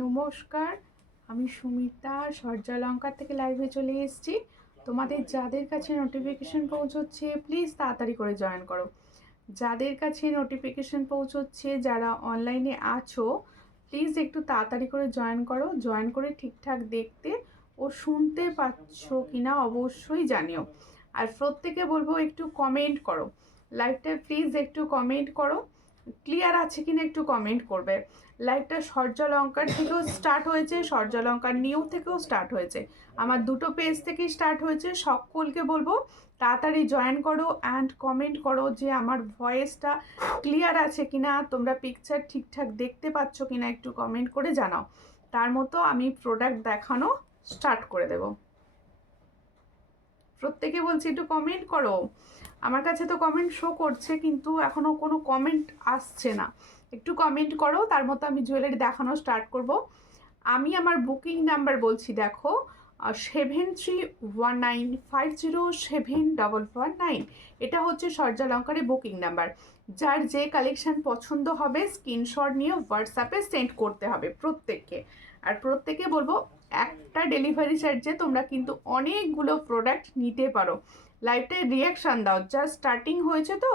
নমস্কার, আমি সুমিতা সূর্যালঙ্কার থেকে লাইভে চলে এসেছি। তোমাদের যাদের কাছে নোটিফিকেশন পৌঁছচ্ছে প্লিজ তাড়াতাড়ি করে জয়েন করো। যাদের কাছে নোটিফিকেশন পৌঁছচ্ছে, যারা অনলাইনে আছো প্লিজ একটু তাড়াতাড়ি করে জয়েন করো। জয়েন করে ঠিকঠাক দেখতে ও শুনতে পাচ্ছ কিনা অবশ্যই জানিও। আর প্রত্যেকে বলবো একটু কমেন্ট করো, লাইভটা প্লিজ একটু কমেন্ট করো, ক্লিয়ার আছে কিনা একটু কমেন্ট করবে। লাইভটা সূর্যালঙ্কার থেকেও স্টার্ট হয়েছে, সূর্যালঙ্কার নিউ থেকেও স্টার্ট হয়েছে, আমার দুটো পেজ থেকেই স্টার্ট হয়েছে। সকলকে বলবো তাড়াতাড়ি জয়েন করো অ্যান্ড কমেন্ট করো যে আমার ভয়েসটা ক্লিয়ার আছে কিনা, তোমরা পিকচার ঠিকঠাক দেখতে পাচ্ছ কিনা একটু কমেন্ট করে জানাও। তার মতো আমি প্রোডাক্ট দেখানো স্টার্ট করে দেব। প্রত্যেকে বলছি একটু কমেন্ট করো। আমার কাছে তো কমেন্ট শো করছে কিন্তু এখনো কোনো কমেন্ট আসছে না। একটু কমেন্ট করো, তার মতো আমি জুয়েলারি দেখানো স্টার্ট করব। আমি আমার বুকিং নাম্বার বলছি, দেখো 7319507119। এটা হচ্ছে সূর্যালঙ্কারের বুকিং নাম্বার। যার যে কালেকশন পছন্দ হবে স্ক্রিনশট নিয়ে হোয়াটসঅ্যাপে সেন্ড করতে হবে প্রত্যেককে। আর প্রত্যেকে বলবো একটা ডেলিভারি চার্জে তোমরা কিন্তু অনেকগুলো প্রোডাক্ট নিতে পারো। লাইভটায় রিয়াকশান দাও, জাস্ট স্টার্টিং হয়েছে তো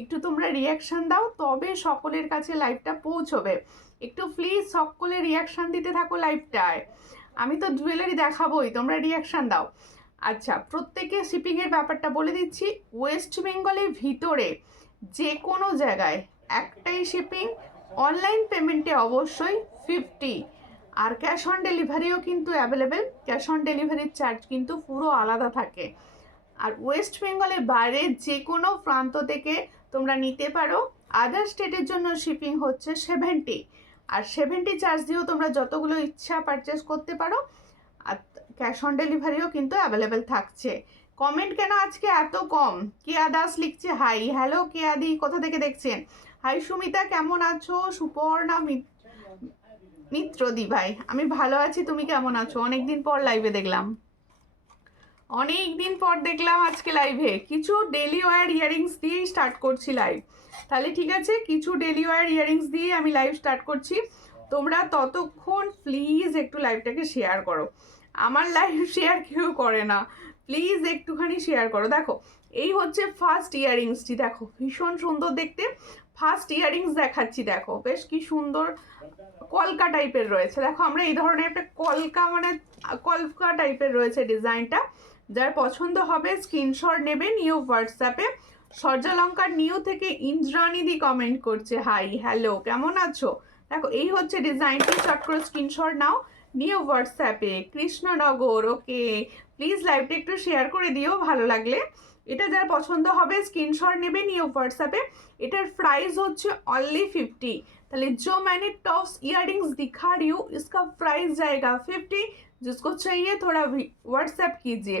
একটু তোমরা রিয়াকশান দাও, তবে সকলের কাছে লাইভটা পৌঁছবে। একটু প্লিজ সকলে রিয়াকশান দিতে থাকো লাইভটায়। আমি তো জুয়েলারি দেখাবোই, তোমরা রিয়াকশান দাও। আচ্ছা, প্রত্যেকে শিপিংয়ের ব্যাপারটা বলে দিচ্ছি। ওয়েস্ট বেঙ্গলের ভিতরে যে কোনো জায়গায় একটাই শিপিং, অনলাইন পেমেন্টে অবশ্যই 50, আর ক্যাশ অন ডেলিভারিও কিন্তু অ্যাভেলেবেল। ক্যাশ অন ডেলিভারির চার্জ কিন্তু পুরো আলাদা থাকে। আর ওয়েস্ট বেঙ্গলের বাইরে যে কোনো প্রান্ত থেকে তোমরা নিতে পারো। আদার স্টেটের জন্য শিপিং হচ্ছে 70, আর 70 চার্জ দিয়েও তোমরা যতগুলো ইচ্ছা পারচেস করতে পারো। আর ক্যাশ অন ডেলিভারিও কিন্তু অ্যাভেলেবেল থাকছে। কমেন্ট কেন আজকে এত কম? কেয়া দাস লিখছে হাই। হ্যালো কেয়াদি, কোথা থেকে দেখছেন? হাই সুমিতা, কেমন আছো? সুপর্ণা মিত্রদি ভাই, আমি ভালো আছি, তুমি কেমন আছো? অনেকদিন পর লাইভে দেখলাম, অনেক দিন পর দেখলাম আজকে লাইভে। কিছু ডেলি ওয়্যার ইয়ারিংস দিয়েই স্টার্ট করছি লাইভ। তাহলে ঠিক আছে, কিছু ডেলি ওয়্যার ইয়ারিংস দিয়ে আমি লাইভ স্টার্ট করছি। তোমরা ততক্ষণ প্লিজ একটু লাইভটাকে শেয়ার করো। আমার লাইভ শেয়ার কেউ করে না, প্লিজ একটুখানি শেয়ার করো। দেখো এই হচ্ছে ফার্স্ট ইয়ারিংসটি, দেখো ভীষণ সুন্দর দেখতে। ফার্স্ট ইয়ারিংস দেখাচ্ছি, দেখো বেশ কি সুন্দর কলকা টাইপের রয়েছে। দেখো আমরা এই ধরনের একটা কলকা, মানে কলকা টাইপের রয়েছে ডিজাইনটা। যার পছন্দ হবে স্ক্রিনশট নেবে, নিউ হোয়াটসঅ্যাপে। সূর্যালঙ্কার নিউ থেকে ইন্দ্রাণীদি কমেন্ট করছে হাই, হ্যালো, কেমন আছো? দেখো এই হচ্ছে ডিজাইনটি, চট করে স্ক্রিনশট নাও নিউ হোয়াটসঅ্যাপে। কৃষ্ণনগর, ওকে, প্লিজ লাইভটা একটু শেয়ার করে দিও ভালো লাগলে। এটা যার পছন্দ হবে স্ক্রিনশট নেবে নিউ হোয়াটসঅ্যাপে। এটার প্রাইস হচ্ছে অনলি 50। তাহলে जो मैंने टॉप्स इयररिंग्स दिखा रही हूँ इसका प्राइस जाएगा 50। जिसको चाहिए थोड़ा হোয়াটসঅ্যাপ कीजिए।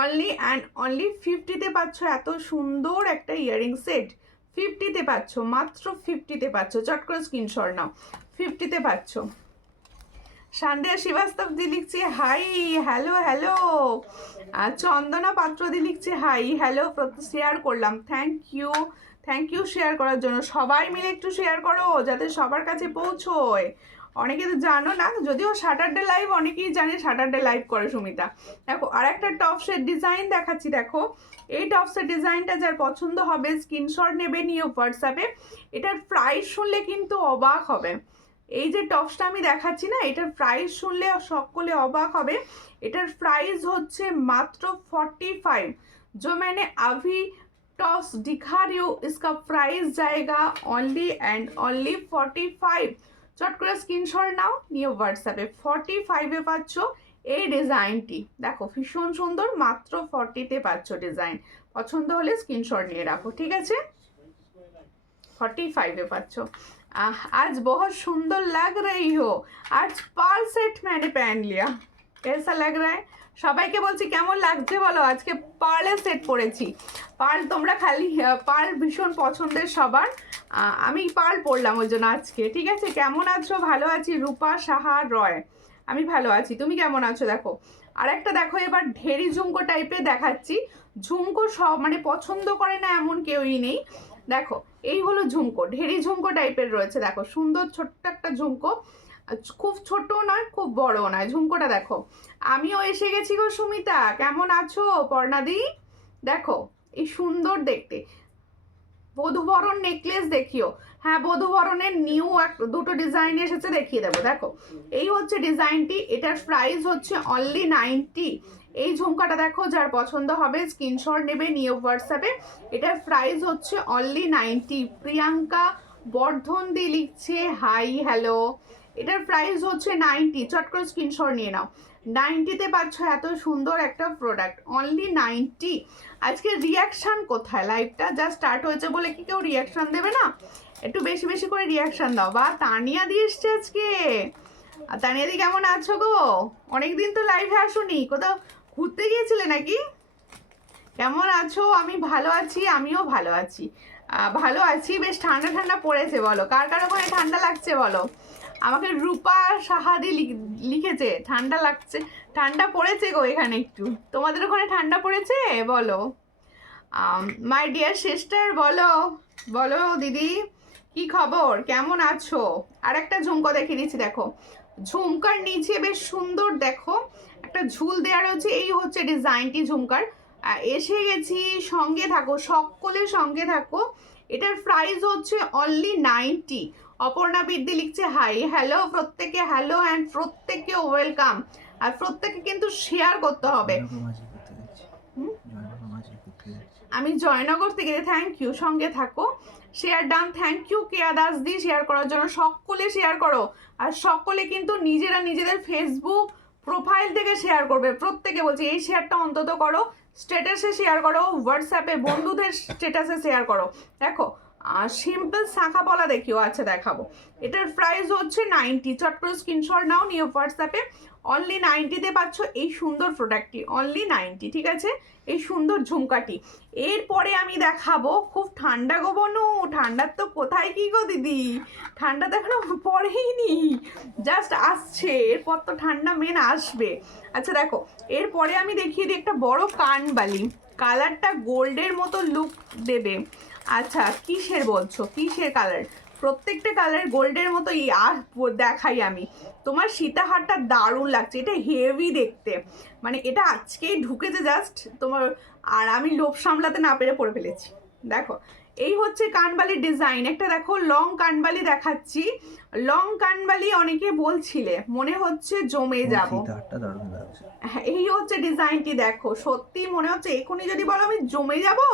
অনলি অ্যান্ড অনলি 50তে পাচ্ছ এত সুন্দর একটা ইয়ারিং সেট। 50তে পাচ্ছ, মাত্র 50তে পাচ্ছ, চট করে স্ক্রিনশট নাও। 50তে পাচ্ছ। সান্ধ্যা শ্রীবাস্তব দি লিখছে হাই, হ্যালো হ্যালো। চন্দনা পাত্র দি লিখছে হাই, হ্যালো, শেয়ার করলাম, thank you, thank you share করার জন্য। সবাই মিলে একটু শেয়ার করো যাতে সবার কাছে পৌঁছোয়। অনেকে তো জানো না, যদিও স্যাটারডে লাইভ অনেকেই জানে, স্যাটারডে লাইভ করে সুমিতা। দেখো আর একটা টপসের ডিজাইন দেখাচ্ছি, দেখো এই টপসের ডিজাইনটা যার পছন্দ হবে স্ক্রিনশট নেবে নিয়ে হোয়াটসঅ্যাপে। এটার প্রাইস শুনলে কিন্তু অবাক হবে। এই যে টপসটা আমি দেখাচ্ছি না, এটার প্রাইস শুনলে সকলে অবাক হবে। এটার প্রাইস হচ্ছে মাত্র 45। जो मैंने अभी टॉप्स दिखा रही हूँ इसका प्राइस जाएगा ओनली एंड ओनली 45। চট করে স্ক্রিনশট নাও নিয়ে হোয়াটসঅ্যাপে। 45-এ পাচ্ছ এই ডিজাইনটি, দেখো ভীষণ সুন্দর, মাত্র 40-তে পাচ্ছ ডিজাইন। পছন্দ হলে স্ক্রিনশট নিয়ে রাখো, ঠিক আছে? 45-এ পাচ্ছ। आज बहुत सुंदर लग रही हो, आज पार्ल सेट मैंने पहन लिया, कैसा लग रहा है? সবাইকে বলছি কেমন লাগছে বলো, আজকে পার্লের সেট পরেছি। পার্ল তোমরা খালি পার্ল ভীষণ পছন্দের সবার, আমি পার্ল পরলাম ওই জন্য আজকে, ঠিক আছে? কেমন আছো? ভালো আছি। রূপা সাহা রয়, আমি ভালো আছি, তুমি কেমন আছো? দেখো আর একটা দেখো, এবার ঢেরি ঝুমকো টাইপের দেখাচ্ছি। ঝুমকো সব মানে পছন্দ করে না এমন কেউই নেই। দেখো এই হলো ঝুমকো, ঢেরি ঝুমকো টাইপের রয়েছে, দেখো সুন্দর ছোট্ট একটা ঝুমকো। খুব ছোট নয় খুব বড় নয়, ঝুমকোটা দেখো। আমিও এসে গেছি গো সুমিতা, কেমন আছো পর্ণাদি? দেখো এই সুন্দর দেখতে বধূবরণ নেকলেস দেখিও। হ্যাঁ বধূবরণের নিউ দুটো ডিজাইন এসেছে, দেখিয়ে দেবো। দেখো এই হচ্ছে ডিজাইনটি, এটার প্রাইস হচ্ছে অনলি 90। এই ঝুমকাটা দেখো, যার পছন্দ হবে স্ক্রিনশট নেবে, নিয়ে হোয়াটসঅ্যাপে। এটার প্রাইস হচ্ছে অনলি 90। প্রিয়াঙ্কা বর্ধন দি লিখছে হাই হ্যালো। এটার প্রাইস হচ্ছে 90, চট করে স্ক্রিনশট নিয়ে নাও। 90-তে পাচ্ছ এত সুন্দর একটা প্রোডাক্ট, অনলি 90। আজকে রিয়াকশান কোথায়? লাইভটা জাস্ট স্টার্ট হয়েছে বলে কি কেউ রিয়াকশান দেবে না? একটু বেশি বেশি করে রিয়াকশান দাও। বা তানিয়া দিয়ে এসছে আজকে। তানিয়া দি কেমন আছো গো? অনেকদিন তো লাইভে আসোনি, কোথাও ঘুরতে গিয়েছিলে নাকি? কেমন আছো? আমি ভালো আছি, আমিও ভালো আছি। ভালো আছি, বেশ ঠান্ডা ঠান্ডা পড়েছে। বলো কার কার ওখানে ঠান্ডা লাগছে বলো। আমাকে রূপা সাহাদি লিখেছে ঠান্ডা লাগছে, ঠান্ডা পড়েছে গো এখানে একটু। তোমাদের ওখানে ঠান্ডা পড়েছে বলো। মাই ডিয়ার সিস্টার বলো, বলো দিদি কি খবর, কেমন আছো? আর একটা ঝুমকো দেখিয়ে দিচ্ছি, দেখো ঝুমকার নিচে বেশ সুন্দর দেখো একটা ঝুল দেওয়া রয়েছে। এই হচ্ছে ডিজাইনটি ঝুমকার। এসে গেছি, সঙ্গে থাকো, সকলে সঙ্গে থাকো। এটার প্রাইস হচ্ছে অনলি 90। অপর্ণা বৃদ্ধি লিখছে হাই হ্যালো প্রত্যেকে, হ্যালো অ্যান্ড প্রত্যেককে ওয়েলকাম। আর প্রত্যেকে কিন্তু শেয়ার করতে হবে। আমি জয়নগর থেকে, থ্যাংক ইউ, সঙ্গে থাকো। Share done, thank you Keya Das দি শেয়ার করার জন্য। সকলে শেয়ার করো, আর সকলে কিন্তু নিজেরা নিজেদের ফেসবুক প্রোফাইল থেকে শেয়ার করবে। প্রত্যেকে বলছি এই শেয়ারটা অন্তত করো, স্ট্যাটাসে শেয়ার করো, হোয়াটসঅ্যাপে বন্ধুদের স্ট্যাটাসে শেয়ার করো। দেখো সিম্পল শাখা পলা দেখিও, আচ্ছা দেখাবো। এটার প্রাইস হচ্ছে 90, চট করে স্ক্রিনশট নাও, নিয়ে হোয়াটসঅ্যাপে। অনলি 90-তে পাচ্ছ এই সুন্দর প্রোডাক্টটি, অনলি 90, ঠিক আছে? এই সুন্দর ঝুমকাটি। এরপরে আমি দেখাবো, খুব ঠান্ডা গো বনু, ঠান্ডার তো কোথায় কি গো দিদি, ঠান্ডা তো এখনো পড়েই নি, জাস্ট আসছে, এরপর তো ঠান্ডা মেন আসবে। আচ্ছা দেখো এরপরে আমি দেখিয়ে দিই একটা বড় কানবালি, কালারটা গোল্ডের মতো লুক দেবে। আচ্ছা কিসের বলছো, কিসের কালার? প্রত্যেকটা কালার গোল্ডের মতো দেখাই আমি। তোমার সীতাহারটা দারুণ লাগছে, এটা হেভি দেখতে, মানে এটা আজকেই ঢুকেছে জাস্ট তোমার, আর আমি লোভ সামলাতে না পেরে পরে ফেলেছি। দেখো এই হচ্ছে কানবালির ডিজাইন। একটা দেখো লং কানবালি দেখাচ্ছি, লং কানবালি অনেকে বলছিলে, মনে হচ্ছে জমে যাবো। এই হচ্ছে ডিজাইনটি, দেখো সত্যি মনে হচ্ছে এখনই যদি বলো আমি জমে যাবো।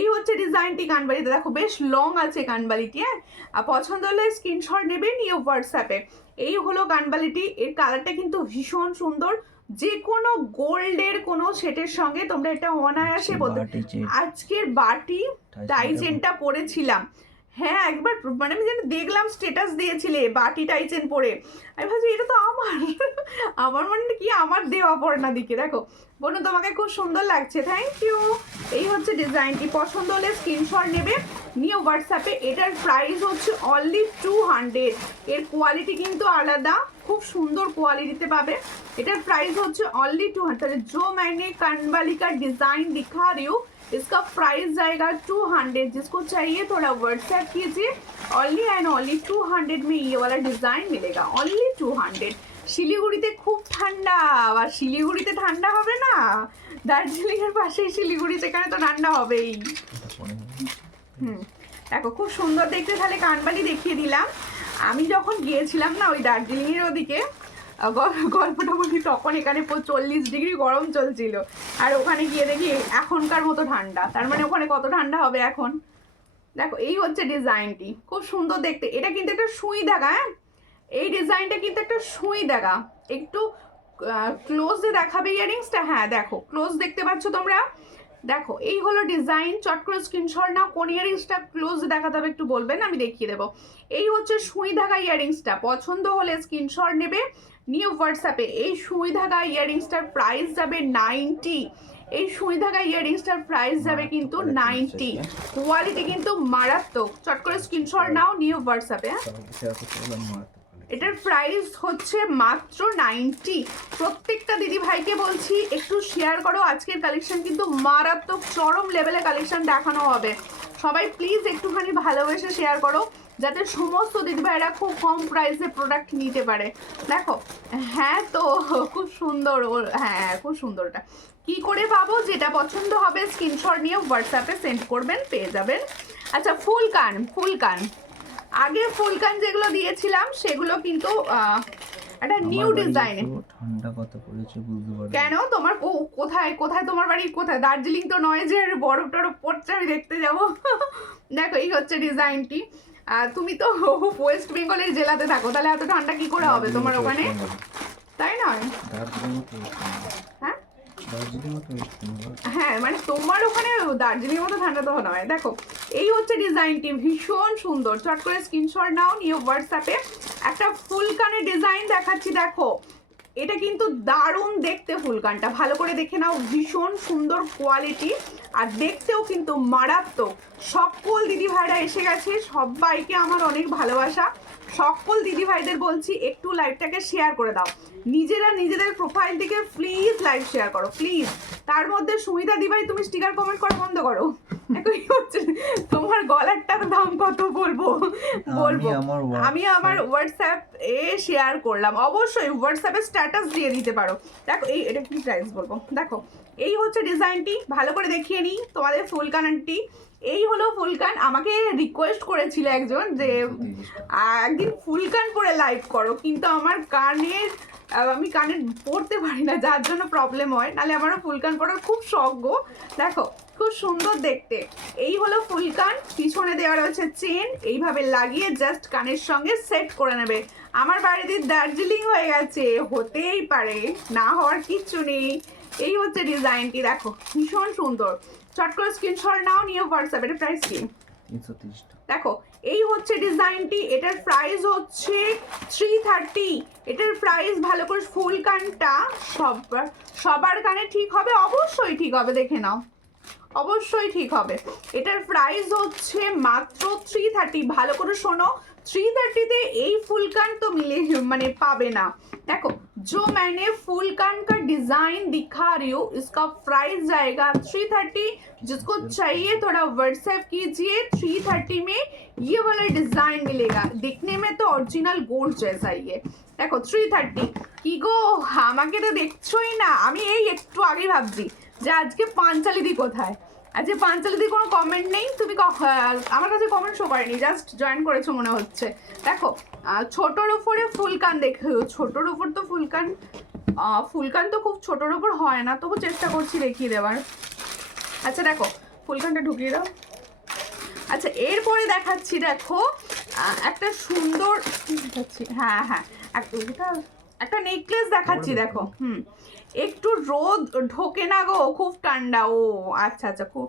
এই হচ্ছে ডিজাইনটি কানবালিতে, দেখো বেশ লং আছে কানবালিটি। হ্যাঁ আর পছন্দ হলে স্ক্রিনশট নেবে, নিয়ে হোয়াটসঅ্যাপে। এই হলো কানবালিটি, এর কালারটা কিন্তু ভীষণ সুন্দর, যে কোনো গোল্ডের কোনো সেটের সঙ্গে তোমরা এটা অনায়াসে বলতে। আজকের বাটি টাইচেনটা পরেছিলাম, হ্যাঁ একবার মানে আমি যেন দেখলাম স্ট্যাটাস দিয়েছিলে বাটি টাইচেন পরে, আমি ভাবছি এটা তো আমার আমার মানে কি আমার দেওয়া পড়না দিকে। দেখো বোনু তোমাকে খুব সুন্দর লাগছে, থ্যাংক ইউ। এই হচ্ছে ডিজাইনটি, পছন্দ হলে স্ক্রিনশট নেবে, নিয়ে হোয়াটসঅ্যাপে। এটার প্রাইস হচ্ছে অনলি 200। এর কোয়ালিটি কিন্তু আলাদা, খুব সুন্দর কোয়ালিটিতে পাবে। এটার प्राइस होच्छे ओनली 200। जो मैंने कानवाली का डिजाइन दिखा रही हूँ इसका प्राइस जाएगा 200। जिसको चाहिए थोड़ा व्हाट्सएप कीजिए। ओनली एंड ओनली 200 में ये वाला डिजाइन मिलेगा, ओनली 200। শিলিগুড়িতে খুব ঠান্ডা, আর শিলিগুড়িতে ঠান্ডা হবে না? দার্জিলিং এর পাশেই শিলিগুড়ি, সেখানে তো ঠান্ডা হবেই। দেখো খুব সুন্দর দেখতে। তাহলে কানবালি দেখিয়ে দিলাম। আমি যখন গিয়েছিলাম না ওই দার্জিলিং এর ওদিকে, গল্পটা বলি, তখন এখানে 40 ডিগ্রি গরম চলছিল, আর ওখানে গিয়ে দেখি এখনকার মতো ঠান্ডা। তার মানে ওখানে কত ঠান্ডা হবে এখন। দেখো এই হচ্ছে ডিজাইনটি, খুব সুন্দর দেখতে। এটা কিন্তু একটা সুই দাগা, হ্যাঁ এই ডিজাইনটা কিন্তু একটা সুই দাগা। একটু ক্লোজে দেখাবে ইয়ারিংসটা, হ্যাঁ দেখো ক্লোজ দেখতে পাচ্ছ তোমরা। দেখো এই হলো ডিজাইন, চট করে স্ক্রিনশট নাও। কোন ইয়ারিংসটা ক্লোজ দেখাতে হবে একটু বলবেন, আমি দেখিয়ে দেবো। এই হচ্ছে সুই ধাগা ইয়ারিংসটা, পছন্দ হলে স্ক্রিনশট নেবে, নিয়ে হোয়াটসঅ্যাপে। এই সুই ধাগা ইয়ারিংসটার প্রাইস যাবে 90। এই সুই ধাগা ইয়ারিংসটার প্রাইস যাবে কিন্তু 90। কোয়ালিটি কিন্তু মারাত্মক, চট করে স্ক্রিনশট নাও, নিয়ে হোয়াটসঅ্যাপে। এটার প্রাইস হচ্ছে মাত্র 90। প্রত্যেকটা দিদি ভাইকে বলছি একটু শেয়ার করো, আজকের কালেকশন কিন্তু মারাত্মক চরম লেভেলে কালেকশন দেখানো হবে। সবাই প্লিজ একটুখানি ভালোবেসে শেয়ার করো। যাতে সমস্ত দিদিভাইরা খুব কম প্রাইসে প্রোডাক্ট নিতে পারে। দেখো, হ্যাঁ তো খুব সুন্দর, হ্যাঁ খুব সুন্দর। এটা কি করে পাবো? যেটা পছন্দ হবে স্ক্রিনশট নিয়ে হোয়াটসঅ্যাপে সেন্ড করবেন, পেয়ে যাবেন। আচ্ছা, ফুল কান আগে ফুল কান যেগুলো দিয়েছিলাম সেগুলো কিন্তু একটা নিউ ডিজাইনে। ঠান্ডা কত পড়েছে বুঝতে পারছি। কেন তোমার কোথায় কোথায় তোমার বাড়ি কোথায়? দার্জিলিং তো নয় যে বরফ টরফ পড়ছে আমি দেখতে যাবো। দেখো, এই হচ্ছে ডিজাইনটি। তুমি তো ওয়েস্ট বেঙ্গলের জেলাতে থাকো, তাহলে এত ঠান্ডা কি করে হবে তোমার ওখানে, তাই নয়? হ্যাঁ হ্যাঁ, মানে তোমার ওখানে দার্জিলিং মতো ঠান্ডা তো নয়। দেখো, এই হচ্ছে ডিজাইনটি, ভীষণ সুন্দর। চট করে স্ক্রিনশট নাও, নিয়ে হোয়াটসঅ্যাপে। একটা ফুল কানের ডিজাইন দেখাচ্ছি, দেখো এটা কিন্তু দারুণ দেখতে। ফুলকানটা ভালো করে দেখে নাও, ভীষণ সুন্দর কোয়ালিটি আর দেখতেও কিন্তু মারাত্মক। সকল দিদিভাইরা এসে গেছে, সবাইকে আমার অনেক ভালোবাসা। সকল দিদিভাইদের বলছি একটু লাইভটাকে শেয়ার করে দাও, নিজেরা নিজেদের প্রোফাইল থেকে প্লিজ লাইভ শেয়ার করো প্লিজ। তার মধ্যে সুমিতা দিভাই তুমি স্টিকার কমেন্ট করা বন্ধ করো। তোমার গলারটার দাম কত বলবো? আমি আমার হোয়াটসঅ্যাপ এ শেয়ার করলাম, অবশ্যই হোয়াটসঅ্যাপে স্ট্যাটাস দিয়ে দিতে পারো। দেখো, এটা কি প্রাইস বলবো? দেখো, এই হচ্ছে ডিজাইনটি, ভালো করে দেখিয়ে নিই তোমাদের ফুলকান আন্টি। এই হলো ফুলকান। আমাকে রিকোয়েস্ট করেছিল একজন যে একদিন ফুলকান পরে লাইভ করো, কিন্তু আমার আমি কানে পড়তে পারি না, যার জন্য প্রবলেম হয়, নাহলে আমারও ফুলকান পরার খুব শখ গো। দেখো, খুব সুন্দর দেখতে। এই হলো ফুলকান, পিছনে দেওয়া রয়েছে চেন, এইভাবে লাগিয়ে জাস্ট কানের সঙ্গে সেট করে নেবে। আমার বাড়িতে দার্জিলিং হয়ে গেছে, হতেই পারে, না হওয়ার কিচ্ছু নেই। এই হচ্ছে ডিজাইনটি, দেখো ভীষণ সুন্দর। চট করে স্ক্রিনশট নাও, নিয়ে হোয়াটসঅ্যাপ। এর প্রাইস কি? 330 টাকা। দেখো, এই হচ্ছে ডিজাইনটি, এটার প্রাইস হচ্ছে 330। এটার প্রাইস ভালো করে, ফুল কানটা সবার কানে ঠিক হবে? অবশ্যই ঠিক হবে, দেখে নাও, অবশ্যই ঠিক হবে। এটার প্রাইস হচ্ছে মাত্র 330। ভালো করে শোনো, 330-তে এই ফুল কান তো মানে পাবে না। देखो, जो मैंने फुल कान का डिजाइन दिखा रही हूँ, इसका प्राइस जाएगा 330। जिसको चाहिए थोड़ा व्हाट्सएप कीजिए। 330 में ये वाला डिजाइन मिलेगा, दिखने में तो ओरिजिनल गोल्ड जैसा ही है। देखो 330 কি গো, আমাকে তো দেখছোই না। আমি এই একটু আগে ভাবছি যে আজকে পাঞ্চালিদি কোথায়। আজকে পাঞ্চালিদি কোনো কমেন্ট নেই, তুমি আমার কাছে কমেন্ট শো করেনি, জাস্ট জয়েন করেছো মনে হচ্ছে। দেখো, ছোটোর উপরে ফুলকান দেখো, ছোটোর উপর তো ফুলকান তো খুব ছোটোর উপর হয় না, তবু চেষ্টা করছি দেখিয়ে দেওয়ার। আচ্ছা দেখো, ফুলকানটা ঢুকিয়ে দাও। আচ্ছা, এরপরে দেখাচ্ছি, দেখো একটা সুন্দর দেখাচ্ছি, হ্যাঁ হ্যাঁ, একটা নেকলেস দেখাচ্ছি। দেখো, একটু রোদ ঢোকে না গো, খুব ঠান্ডা। ও আচ্ছা আচ্ছা, খুব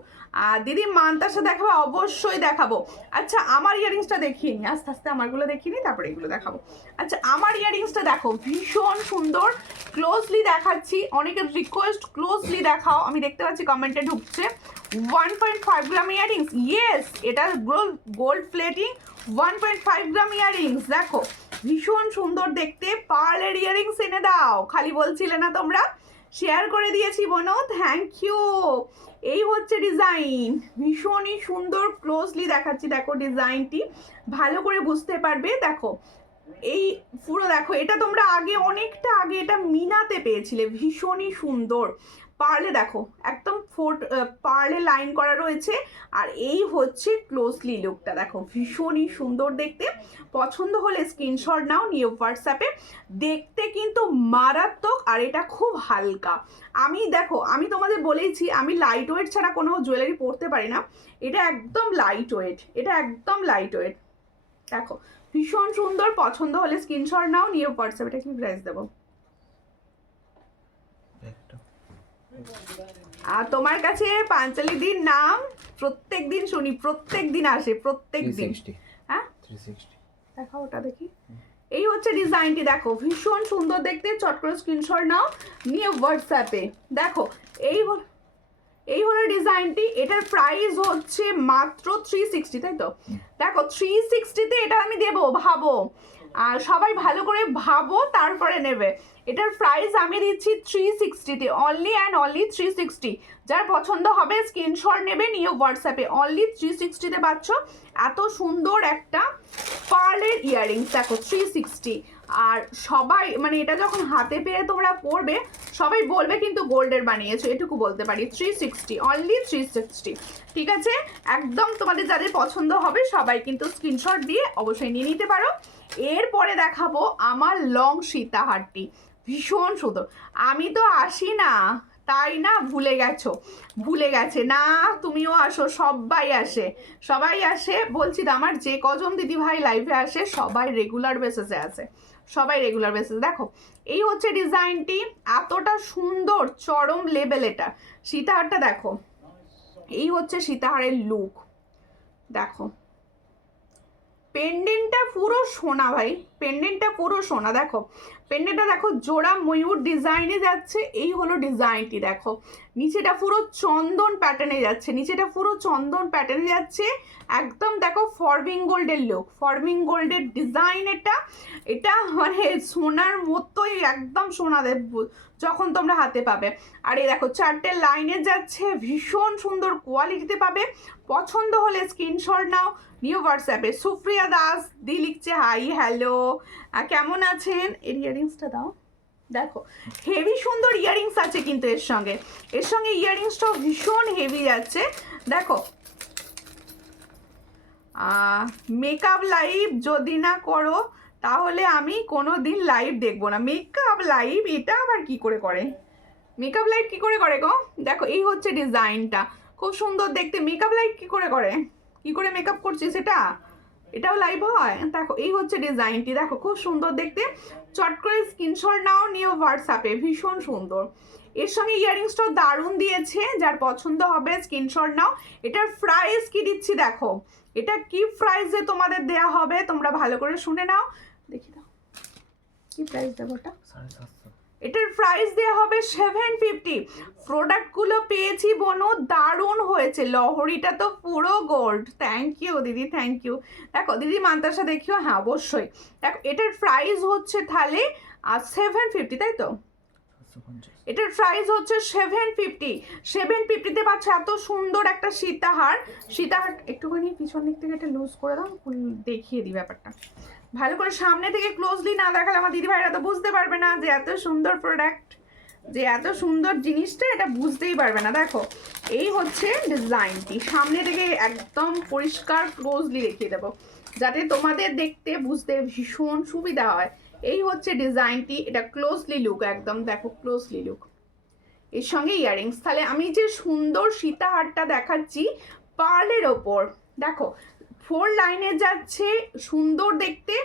দিদি মানতাসা দেখাবো, অবশ্যই দেখাবো। আচ্ছা, আমার ইয়ারিংসটা দেখিয়ে নি, আস্তে আস্তে আমারগুলো দেখিয়ে নি, তারপরে এগুলো দেখাবো। আচ্ছা, আমার ইয়ারিংসটা দেখো, ভীষণ সুন্দর, ক্লোজলি দেখাচ্ছি। অনেকের রিকোয়েস্ট ক্লোজলি দেখাও, আমি দেখতে পাচ্ছি কমেন্টে ঢুকছে। 1.5 গ্রাম ইয়ারিংস, ইয়েস, এটা গোল্ড প্লেটিং 1.5 গ্রাম ইয়ারিংস। দেখো, ভীষণ সুন্দর দেখতে, পার্লের ইয়ারিংস এনে দাও, খালি বলছিলে না তোমরা, শেয়ার করে দিয়েছি বোনো, থ্যাংক ইউ। এই হচ্ছে ডিজাইন, ভীষণই সুন্দর, ক্লোজলি দেখাচ্ছি। দেখো ডিজাইনটি, ভালো করে বুঝতে পারবে। দেখো, এই পুরো দেখো, এটা তোমরা আগে অনেকটা আগে এটা মিনাতে পেয়েছিলে, ভীষণই সুন্দর। পার্লে দেখো, একদম পার্লে লাইন করা রয়েছে, আর এই হচ্ছে ক্লোজলি লুকটা। দেখো, ভীষণই সুন্দর দেখতে। পছন্দ হলে স্ক্রিনশট নাও, নিয়ে হোয়াটসঅ্যাপে। দেখতে কিন্তু মারাত্মক, আর এটা খুব হালকা। দেখো, আমি তোমাদের বলেইছি, আমি লাইট ওয়েট ছাড়া কোনো জুয়েলারি পরতে পারি না। এটা একদম লাইট ওয়েট, এটা একদম লাইট ওয়েট। দেখো, ভীষণ সুন্দর, পছন্দ হলে স্ক্রিনশট নাও, নিয়ে হোয়াটসঅ্যাপ। এটা কি প্রাইস দেবো? আর তোমার কাছে পাঞ্চালিদির নাম প্রত্যেক দিন শুনি, প্রত্যেক দিন আসে, প্রত্যেক দিন। হ্যাঁ, 360 দেখো, ওটা দেখি। এই হচ্ছে ডিজাইনটি, দেখো ভীষণ সুন্দর দেখতে। চট করে স্ক্রিনশট নাও, নিয়ে হোয়াটসঅ্যাপে। দেখো, এই হলো ডিজাইনটি। এটার প্রাইস হচ্ছে মাত্র 360, তাই তো? দেখো, 360-তে এটা আমি দেবো, ভাবো আর সবাই ভালো করে ভাবো তারপরে নেবে। এটার প্রাইস আমি দিচ্ছি 360-তে, অনলি অ্যান্ড অনলি 360। যার পছন্দ হবে স্ক্রিনশট নেবে, নিয়ে হোয়াটসঅ্যাপে অনলি 360-তে পাচ্ছ। এত সুন্দর একটা পার্লের ইয়াররিংস দেখো 360। আর সবাই মানে এটা যখন হাতে পেয়ে তোমরা পরবে সবাই বলবে কিন্তু গোল্ডের বানিয়েছো, এটুকু বলতে পারি। 360, অনলি 360, ঠিক আছে? একদম তোমাদের যাদের পছন্দ হবে সবাই কিন্তু স্ক্রিনশট দিয়ে অবশ্যই নিয়ে নিতে পারো। এরপরে দেখাবো আমার লং সীতাহারটি, ভীষণ সুন্দর। আমি তো আসি না তাই না ভুলে গেছে না, তুমিও আসো, সবাই আসে বলছি তো। আমার যে কজন দিদি ভাই লাইভে আসে সবাই রেগুলার বেসিসে আসে, দেখো এই হচ্ছে ডিজাইনটি, এতটা সুন্দর চরম লেভেল। এটা সীতাহারটা দেখো, এই হচ্ছে সীতাহারের লুক। দেখো পেন্ডেন্টটা পুরো সোনা ভাই, পেন্ডেন্টটা পুরো সোনা। দেখো পেন্ডেন্টটা দেখো জোড়া ময়ূর ডিজাইনে যাচ্ছে, এই হলো ডিজাইনটি। দেখো নিচেটা পুরো চন্দন প্যাটার্নে যাচ্ছে, একদম দেখো ফরমিং গোল্ডের লুক, ফরমিং গোল্ডের ডিজাইন। এটা মানে সোনার মতোই, একদম সোনা দেব যখন তোমরা হাতে পাবে। আর এই দেখো 4টে লাইনে যাচ্ছে, ভীষণ সুন্দর কোয়ালিটিতে পাবে। পছন্দ হলে স্ক্রিনশট নাও, নিউ হোয়াটসঅ্যাপে। সুপ্রিয়া দাস দি লিখছে হাই হ্যালো, কেমন আছেন? এর ইয়ারিংসটা দাও। দেখো হেভি সুন্দর ইয়ারিংস আছে কিন্তু এর সঙ্গে ইয়ারিংসটাও ভীষণ হেভি যাচ্ছে। দেখো মেকআপ লাইভ যদি না করো তাহলে আমি কোনো দিন লাইভ দেখবো না। মেকআপ লাইভ এটা আবার কি করে করে, মেকআপ লাইভ কি করে গো? দেখো এই হচ্ছে ডিজাইনটা, খুব সুন্দর দেখতে। মেকআপ লাইভ কি করে মেকআপ করছিস? এটাও লাইভ হয়? দেখো এই হচ্ছে ডিজাইনটি, দেখো খুব সুন্দর দেখতে। চট করে স্ক্রিনশট নাও, নিয়ে হোয়াটসঅ্যাপে, ভীষণ সুন্দর। এর সঙ্গে ইয়ারিংসটাও দারুণ দিয়েছে, যার পছন্দ হবে স্ক্রিনশট নাও। এটার প্রাইস কি দিচ্ছি দেখো, এটা কি প্রাইসে তোমাদের দেয়া হবে তোমরা ভালো করে শুনে নাও। দেখি দাও কি প্রাইস দেবো, ওটা 750। এটার প্রাইস দেওয়া হবে 750। প্রোডাক্টগুলো পেয়েছি বনু, দারুণ হয়েছে। লহরিটা তো পুরো গোল্ড। থ্যাংক ইউ দিদি, থ্যাংক ইউ। দেখো দিদি মান্তাসা দেখিও, হ্যাঁ অবশ্যই। দেখো এটার প্রাইস হচ্ছে তাহলে 750, তাই তো? এটার প্রাইস হচ্ছে 750তে পাচ্ছে এত সুন্দর একটা সীতাহার। একটুখানি পিছন দিক থেকে একটা লুজ করে দাও, দেখিয়ে দিই ব্যাপারটা ভালো করে। সামনে থেকে ক্লোজলি না দেখালে আমার দিদি ভাইরা তো বুঝতে পারবে না যে এত সুন্দর প্রোডাক্ট, যে এত সুন্দর জিনিসটা, এটা বুঝতেই পারবে না। দেখো এই হচ্ছে ডিজাইনটি, সামনে থেকে একদম পরিষ্কার ক্লোজলি দেখিয়ে দেবো যাতে তোমাদের দেখতে বুঝতে ভীষণ সুবিধা হয়। এই হচ্ছে ডিজাইনটি, এটা ক্লোজলি লুক, একদম দেখো ক্লোজলি লুক। এর সঙ্গে ইয়ারিংস। তাহলে আমি যে সুন্দর সীতাহারটা দেখাচ্ছি পার্লের ওপর, দেখো 4 লাইনে যাচ্ছে, সুন্দর দেখতে।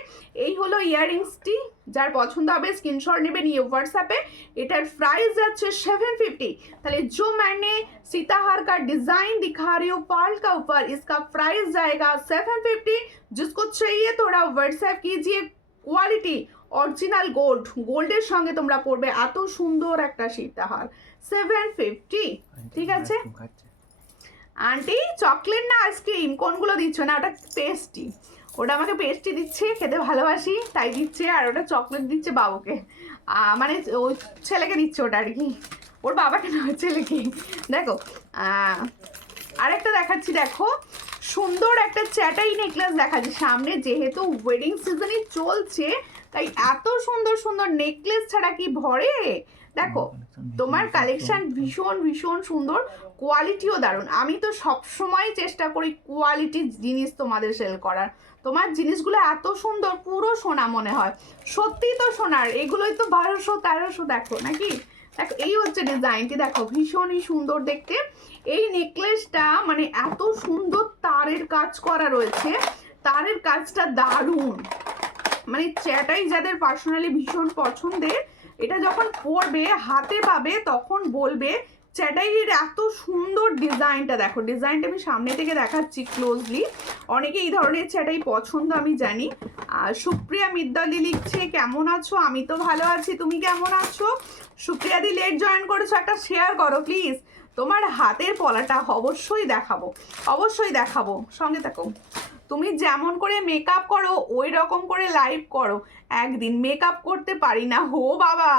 এই হলো ইয়ারিংসটি, যার পছন্দ হবে স্ক্রিনশট নেবে, নিয়ে হোয়াটসঅ্যাপে। এটার প্রাইস যাচ্ছে 750। তাহলে जो मैंने सीताहार का डिजाइन दिखा रही हूँ पर्ल का ऊपर, इसका प्राइस जाएगा 750। जिसको चाहिए थोड़ा व्हाट्सएप कीजिए। কোয়ালিটি অরিজিনাল গোল্ডের সঙ্গে তোমরা পড়বে, এত সুন্দর একটা সীতাহার 750, ঠিক আছে? আন্টি চকলেট না আইসক্রিম কোনগুলো দিচ্ছ? না ওটা পেস্ট্রি, ওটা আমাকে পেস্ট্রি দিচ্ছে, খেতে ভালোবাসি তাই দিচ্ছে। আর ওটা চকলেট দিচ্ছে বাবুকে, মানে ওই ছেলেকে দিচ্ছে ওটা আর কি, ওর বাবাকে না ছেলেকে। দেখো আরেকটা দেখাচ্ছি, দেখো সুন্দর একটা চ্যাটাই নেকলেস দেখাচ্ছি সামনে। যেহেতু ওয়েডিং সিজনই চলছে তাই এত সুন্দর সুন্দর নেকলেস ছাড়া কি ভরে। দেখো তোমার কালেকশন ভীষণ সুন্দর, কোয়ালিটিও দারুণ। আমি তো সবসময় চেষ্টা করি কোয়ালিটি জিনিস তোমাদের সেল করার। তোমার জিনিসগুলো এত সুন্দর, পুরো সোনা মনে হয়, সত্যি তো সোনার। এগুলোই তো 1200-1300, দেখো নাকি। দেখো এই হচ্ছে ডিজাইনটি, দেখো ভীষণই সুন্দর দেখতে। এই নেকলেসটা মানে এত সুন্দর তারের কাজ করা রয়েছে, তারের কাজটা দারুণ। মানে চ্যাটাই যাদের পার্সোনালি ভীষণ পছন্দের, এটা যখন পরবে হাতে পাবে তখন বলবে চ্যাটাইয়ের এত সুন্দর ডিজাইনটা। দেখো ডিজাইনটা আমি সামনে থেকে দেখাচ্ছি ক্লোজলি। অনেকে এই ধরনের চ্যাটাই পছন্দ আমি জানি। আর সুপ্রিয়া মিদ্দালি লিখছে কেমন আছো? আমি তো ভালো আছি, তুমি কেমন আছো? সুপ্রিয়া দি লেট জয়েন করেছো, একটা শেয়ার করো প্লিজ। তোমার হাতের পলাটা অবশ্যই দেখাবো, সঙ্গে থাকো। তুমি যেমন করে মেকআপ করো ওই রকম করে লাইভ করো। একদিন মেকআপ করতে পারি না, হো বাবা,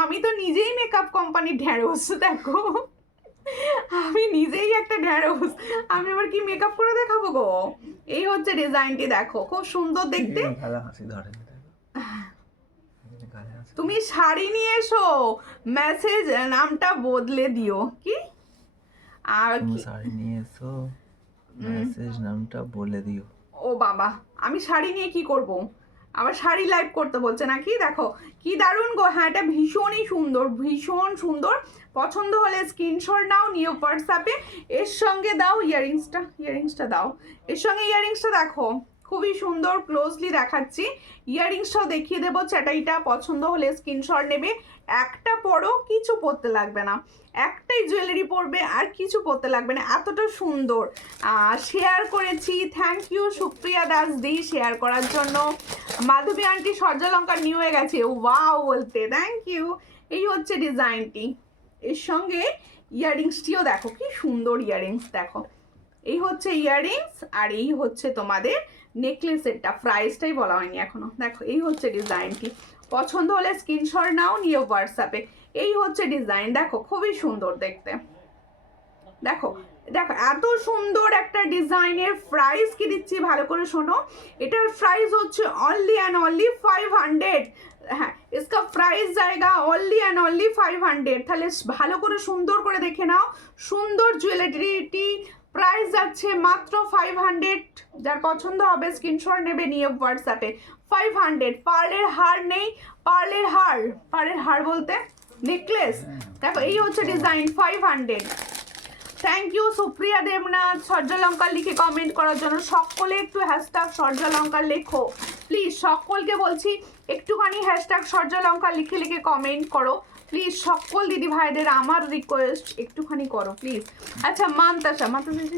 আমি তো নিজেই মেকআপ কোম্পানি ঢ্যাঁড়স, দেখো আমি নিজেই একটা ঢ্যাঁড়স, আমি আবার কি মেকআপ করে দেখাবো গো। এই হচ্ছে ডিজাইনটি, দেখো খুব সুন্দর দেখতে। গালে হাসি ধরে নি, দেখো। গালে হাসি। তুমি শাড়ি নিয়ে এসো, মেসেজ নামটা বদলে দিও কি, আর তুমি কি? শাড়ি নিয়ে এসো, মেসেজ নামটা বলে দিও। ও বাবা, আমি শাড়ি নিয়ে কি করব, আবার শাড়ি লাইভ করতে বলছে নাকি? দেখো কি দারুণ গো। হ্যাঁ, এটা ভীষণই সুন্দর, ভীষণ সুন্দর। পছন্দ হলে স্ক্রিনশট নাও, নিয়ে হোয়াটসঅ্যাপে। এর সঙ্গে দাও ইয়ারিংসটা দাও, এর সঙ্গে ইয়ারিংসটা দেখো খুবই সুন্দর, ক্লোজলি দেখাচ্ছি। ইয়ারিংসটাও দেখিয়ে দেবো, চ্যাটাইটা পছন্দ হলে স্ক্রিনশট নেবে। একটা পরো, কিছু পরতে লাগবে না, একটাই জুয়েলারি পরবে আর কিছু পরতে লাগবে না, এতটা সুন্দর। শেয়ার করেছি, থ্যাংক ইউ সুপ্রিয়া দাস দি শেয়ার করার জন্য। মাধবী আন্টি সূর্যালঙ্কার নিউ হয়ে গেছে, ওয়াও বলতে, থ্যাংক ইউ। এই হচ্ছে ডিজাইনটি, এর সঙ্গে ইয়ারিংসটিও দেখো কি সুন্দর ইয়ারিংস, দেখো এই হচ্ছে ইয়ারিংস আর এই হচ্ছে তোমাদের নেকলেসেরটা, প্রাইসটাই বলা হয়নি এখনো। দেখো এই হচ্ছে ডিজাইনটি, পছন্দ হলে স্ক্রিনশট নাও, নিয়ে হোয়াটসঅ্যাপে। এই হচ্ছে ডিজাইন, দেখো খুবই সুন্দর দেখতে। দেখো দেখো এত সুন্দর একটা ডিজাইনের প্রাইস কি দিচ্ছি ভালো করে শোনো। এটার প্রাইস হচ্ছে অনলি অ্যান্ড অনলি 500। হ্যাঁ, इसका प्राइस जाएगा অনলি অ্যান্ড অনলি 500। তাহলে ভালো করে সুন্দর করে দেখে নাও, সুন্দর জুয়েলারিটি প্রাইস যাচ্ছে মাত্র 500। যার পছন্দ হবে স্ক্রিনশট নেবে, নিয়ে হোয়াটসঅ্যাপে। 500। পার্লের হার নেই, পার্লের হার বলতে নেকলেস। দেখো এই হচ্ছে design, 500। Thank you Supriya Debnath Suryalankar লিখে কমেন্ট করার জন্য। সকলে একটু হ্যাশট্যাগ সূর্যালঙ্কার লেখো প্লিজ, সকলকে বলছি একটুখানি হ্যাশট্যাগ সূর্যালঙ্কার লিখে লিখে কমেন্ট করো প্লিজ। সকল দিদি ভাইদের আমার রিকোয়েস্ট, একটুখানি করো প্লিজ। আচ্ছা মান্তাসা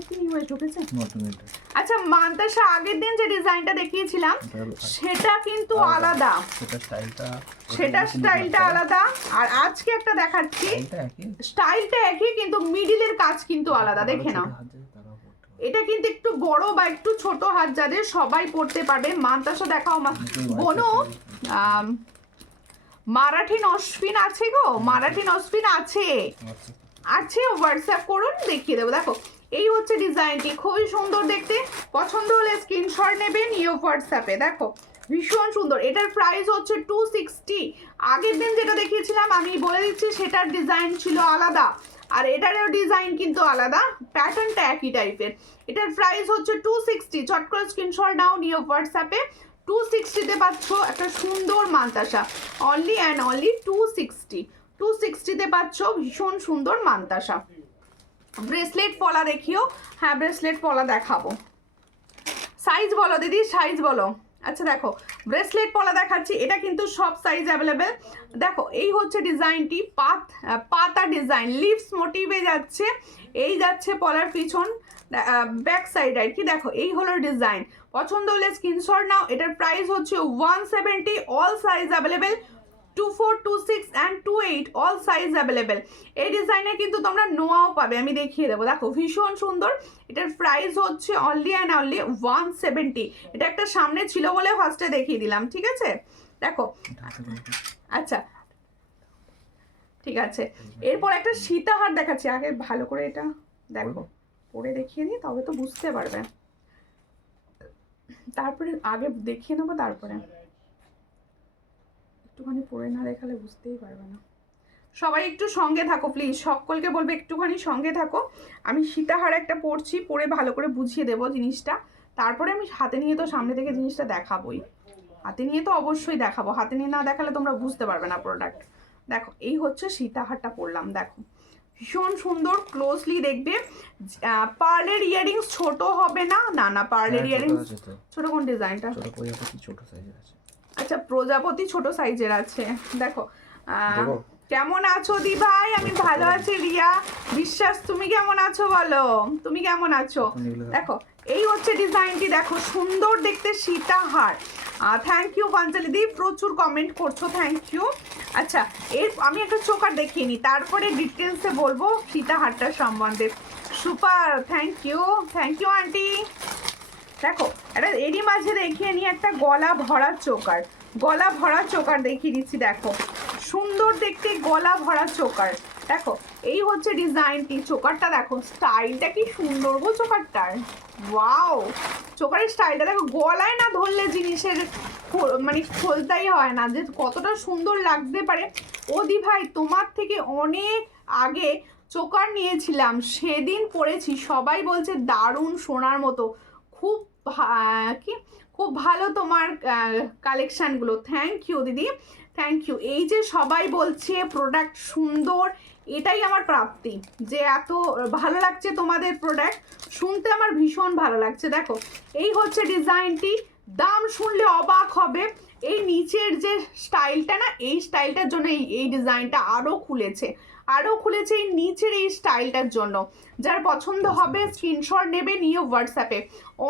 কি নিউ ঢুকেছে? আচ্ছা মান্তাসা, আগের দিন যে ডিজাইনটা দেখিয়েছিলাম সেটা কিন্তু আলাদা, সেটা স্টাইলটা আলাদা। আর আজকে একটা দেখাচ্ছি, স্টাইলটা একই কিন্তু মিডিলের কাজ কিন্তু আলাদা, দেখে নাও। এটা কিন্তু একটু বড় বা একটু ছোট হাত যাদের সবাই পড়তে পারবে। মান্তাসা দেখাও বোনো। মারাঠি নসপিন আছে গো, মারাঠি নসপিন আছে, হোয়াটসঅ্যাপ করুন, দেখিয়ে দেবো। দেখো এই হচ্ছে ডিজাইনটি, খুবই সুন্দর দেখতে। পছন্দ হলে স্ক্রিনশট নেবেন, নিয়ে হোয়াটসঅ্যাপে। দেখো ভীষণ সুন্দর। এটার প্রাইস হচ্ছে 260। আগের দিন যেটা দেখিয়েছিলাম আমি বলে দিচ্ছি, সেটার ডিজাইন ছিল আলাদা আর এটারও ডিজাইন কিন্তু আলাদা, প্যাটার্নটা একই টাইপের। এটার প্রাইস হচ্ছে 260। চট করে স্ক্রিনশট নাও, নিয়ে হোয়াটসঅ্যাপে। 260-তে পাচ্ছ একটা সুন্দর মান্তাসা, অনলি অ্যান্ড অনলি 260। 260-তে পাচ্ছ ভীষণ সুন্দর মান্তাসা। ব্রেসলেট পলা দেখিও। হ্যাঁ, ব্রেসলেট পলা দেখাবো। সাইজ বলো দিদি, সাইজ বলো। আচ্ছা দেখো ব্রেসলেট পলা দেখাচ্ছি, এটা কিন্তু সব সাইজ অ্যাভেলেবেল। দেখো এই হচ্ছে ডিজাইনটি, পাতা ডিজাইন, লিভস মোটিভে যাচ্ছে। এই যাচ্ছে পলার পিছন, ব্যাক সাইড আর কি। দেখো এই হলো ডিজাইন, পছন্দ হলে স্ক্রিনশট নাও। এটার প্রাইস হচ্ছে 170। All size available, 24, 26 and 28 all size available. এই ডিজাইনে কিন্তু তোমরা নোয়াও পাবে, আমি দেখিয়ে দেবো। দেখো ভীষণ সুন্দর। এটার প্রাইস হচ্ছে অনলি অ্যান্ড অনলি 170। এটা একটা সামনে ছিল বলে ফার্স্টে দেখিয়ে দিলাম, ঠিক আছে। দেখো আচ্ছা ঠিক আছে, এরপর একটা সীতাহার দেখাচ্ছি। আগে ভালো করে এটা দেখো, পরে দেখিয়ে দিই তবে তো বুঝতে পারবে। তারপরে আগে দেখিয়ে নেবো, তারপরে একটুখানি পরে না দেখালে বুঝতেই পারবে না। সবাই একটু সঙ্গে থাকো প্লিজ, সকলকে বলবে একটুখানি সঙ্গে থাকো। আমি সীতাহার একটা পরছি, পরে ভালো করে বুঝিয়ে দেবো জিনিসটা। তারপরে আমি হাতে নিয়ে তো সামনে থেকে জিনিসটা দেখাবোই, হাতে নিয়ে তো অবশ্যই দেখাবো, হাতে নিয়ে না দেখালে তোমরা বুঝতে পারবে না প্রোডাক্ট। দেখো এই হচ্ছে সীতাহারটা পরলাম, দেখো ভীষণ সুন্দর, ক্লোজলি দেখবে। পার্লের ইয়ারিংস ছোট হবে না, না না পার্লের ইয়ারিংস ছোট। কোন ডিজাইনটা? ছোট সাইজের আছে। আচ্ছা প্রজাপতি ছোট সাইজের আছে। দেখো কেমন আছো দি ভাই? আমি ভালো আছি রিয়া বিশ্বাস, তুমি কেমন আছো বলো, তুমি কেমন আছো? দেখো এই হচ্ছে ডিজাইনটি, দেখো সুন্দর দেখতে সীতাহার। থ্যাংক ইউ পাঞ্চালি দি, প্রচুর কমেন্ট করছো, থ্যাংক ইউ। আচ্ছা এর আমি একটা চোকার দেখিয়ে নিই, তারপরে ডিটেলসে বলবো সীতাহারটার সম্বন্ধে। Super, thank you aunty. দেখো একটা এরই মাঝে দেখিয়ে নিই একটা গলা ভরা চোকার, গলা ভরা চোকার দেখিয়ে দিচ্ছি। দেখো সুন্দর দেখতে গলা ভরা চোকার। দেখো এই হচ্ছে ডিজাইনটি, চোকারটা দেখো স্টাইলটা কি সুন্দর গো চোকারটার, ওয়াও চোকারের স্টাইলটা দেখো, গলায় না ধরলে জিনিসের মানে খোলতাই হয় না যে কতটা সুন্দর লাগতে পারে। ওদি ভাই তোমার থেকে অনেক আগে চোকার নিয়েছিলাম, সেদিন পরেছি, সবাই বলছে দারুণ সোনার মতো, খুব কি খুব ভালো তোমার কালেকশানগুলো। থ্যাংক ইউ দিদি, থ্যাংক ইউ। এই যে সবাই বলছে প্রোডাক্ট সুন্দর, এটাই আমার প্রাপ্তি, যে এত ভালো লাগছে তোমাদের প্রোডাক্ট, শুনতে আমার ভীষণ ভালো লাগছে। দেখো এই হচ্ছে ডিজাইনটি, দাম শুনলে অবাক হবে। এই নিচের যে স্টাইলটা না, এই স্টাইলটার জন্য এই ডিজাইনটা আরও খুলেছে এই নিচের এই স্টাইলটার জন্য। যার পছন্দ হবে স্ক্রিনশট নেবে, নিয়ে হোয়াটসঅ্যাপে।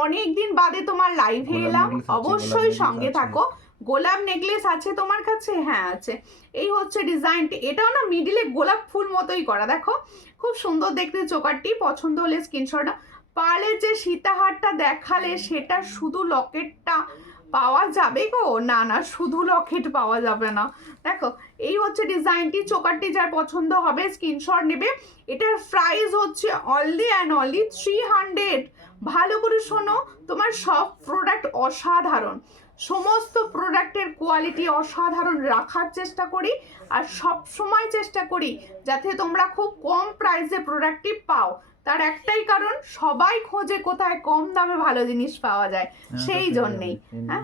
অনেক দিন বাদে তোমার লাইভে এলাম, অবশ্যই সঙ্গে থাকো। গোলাপ নেকলেস আছে তোমার কাছে? হ্যাঁ আছে। এই হচ্ছে ডিজাইনটি, এটাও না মিডিলে গোলাপ ফুল মতোই করা, দেখো খুব সুন্দর দেখতে চোকারটি। পছন্দ হলে স্ক্রিনশট। পার্লের যে সীতাহারটা দেখালে সেটা শুধু লকেটটা পাওয়া যাবে গো? না না, শুধু লকেট পাওয়া যাবে না। দেখো এই হচ্ছে ডিজাইনটি, চোকারটি যার পছন্দ হবে স্ক্রিনশট নেবে। এটার প্রাইস হচ্ছে অনলি অ্যান্ড অনলি 300। ভালো করে শোনো, তোমার সব প্রোডাক্ট অসাধারণ, সমস্ত প্রোডাক্টের কোয়ালিটি অসাধারণ রাখার চেষ্টা করি, আর সব সময় চেষ্টা করি যাতে তোমরা খুব কম প্রাইসে প্রোডাক্টটি পাও। তার একটাই কারণ, সবাই খোঁজে কোথায় কম দামে ভালো জিনিস পাওয়া যায়, সেই জন্যেই। হ্যাঁ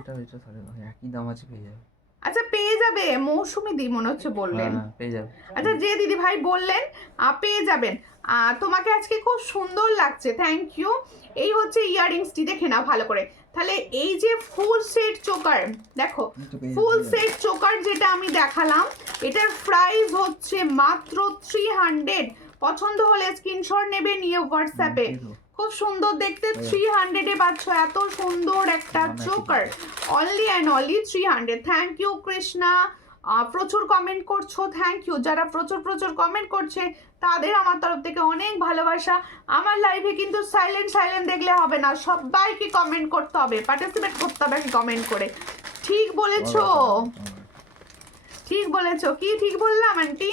একই দাম আছে, পেয়ে যাবে। আচ্ছা পেয়ে যাবে, মৌসুমি দি মনে হচ্ছে বললেন। পেয়ে যাবে। আচ্ছা যে দিদি ভাই বললেন পেয়ে যাবেন। তোমাকে আজকে খুব সুন্দর লাগছে, থ্যাংক ইউ। এই হচ্ছে ইয়াররিংসটি, দেখে নাও ভালো করে। তাহলে এই যে ফুল সেট চোকার, দেখো ফুল সেট চোকার যেটা আমি দেখালাম, এটার প্রাইস হচ্ছে মাত্র 300। পছন্দ হলে স্ক্রিনশট নেবে, নিয়ে হোয়াটসঅ্যাপে। খুব সুন্দর দেখতে, 300-এ পাচ্ছ এত সুন্দর একটা choker, only and only 300। Thank you Krishna, প্রচুর কমেন্ট করছো, থ্যাংক ইউ। যারা প্রচুর কমেন্ট করছে তাদের আমার তরফ থেকে অনেক ভালোবাসা। আমার লাইভে কিন্তু সাইলেন্ট দেখলে হবে না, সবাইকে কমেন্ট করতে হবে, পার্টিসিপেট করতে হবে কমেন্ট করে। ঠিক বলেছো, ঠিক বলেছো। কি ঠিক বললাম আন্টি?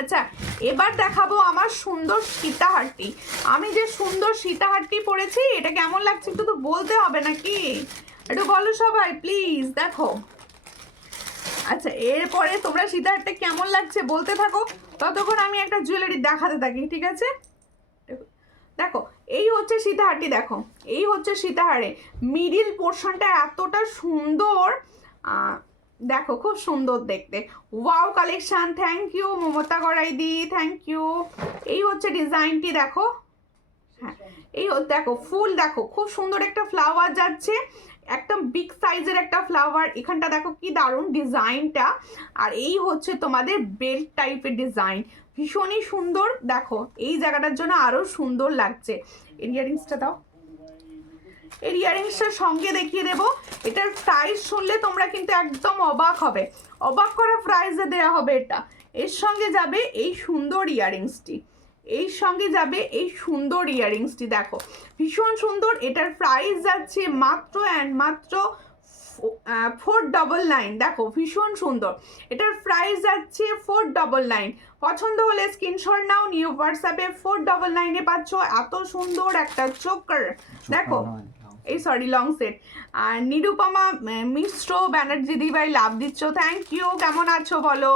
আচ্ছা এবার দেখাবো আমার সুন্দর সীতাহারটি। আমি যে সুন্দর সীতাহারটি পরেছি, এটা কেমন লাগছে একটু তো বলতে হবে নাকি, একটু বলো সবাই প্লিজ। দেখো আচ্ছা এরপরে তোমরা সীতাহারটা কেমন লাগছে বলতে থাকো, ততক্ষণ আমি একটা জুয়েলারি দেখাতে থাকি, ঠিক আছে? দেখো এই হচ্ছে সীতাহারটি, দেখো এই হচ্ছে সীতাহারে মিডিল পোর্শনটা এতটা সুন্দর, দেখো খুব সুন্দর দেখতে, wow collection. Thank you Mamata গড়াইদি, থ্যাংক ইউ। এই হচ্ছে ডিজাইনটি, দেখো হ্যাঁ এই দেখো ফুল, দেখো খুব সুন্দর একটা ফ্লাওয়ার যাচ্ছে, একদম বিগ সাইজের একটা ফ্লাওয়ার। এখানটা দেখো কি দারুণ ডিজাইনটা, আর এই হচ্ছে তোমাদের বেল্ট টাইপের ডিজাইন, ভীষণই সুন্দর। দেখো এই জায়গাটার জন্য আরো সুন্দর লাগছে। ইয়াররিংসটা দাও, এর ইয়াররিংসটার সঙ্গে দেখিয়ে দেবো। এটার প্রাইস শুনলে তোমরা কিন্তু একদম অবাক হবে, অবাক করা প্রাইসে দেওয়া হবে এটা। এর সঙ্গে যাবে এই সুন্দর ইয়াররিংসটি, এই সঙ্গে যাবে এই সুন্দর ইয়াররিংসটি, দেখো ভীষণ সুন্দর। এটার প্রাইস যাচ্ছে মাত্র অ্যান্ড মাত্র 499। দেখো ভীষণ সুন্দর, এটার প্রাইস যাচ্ছে 499। পছন্দ হলে স্ক্রিনশট নাও, নিউ হোয়াটসঅ্যাপে 499-এ পাচ্ছ এত সুন্দর একটা চোকার। দেখো এই সরি লং সেট। আর নিরুপমা মিশ্র ব্যানার্জি দিভাই লাভ দিচ্ছ, থ্যাংক ইউ। কেমন আছো বলো?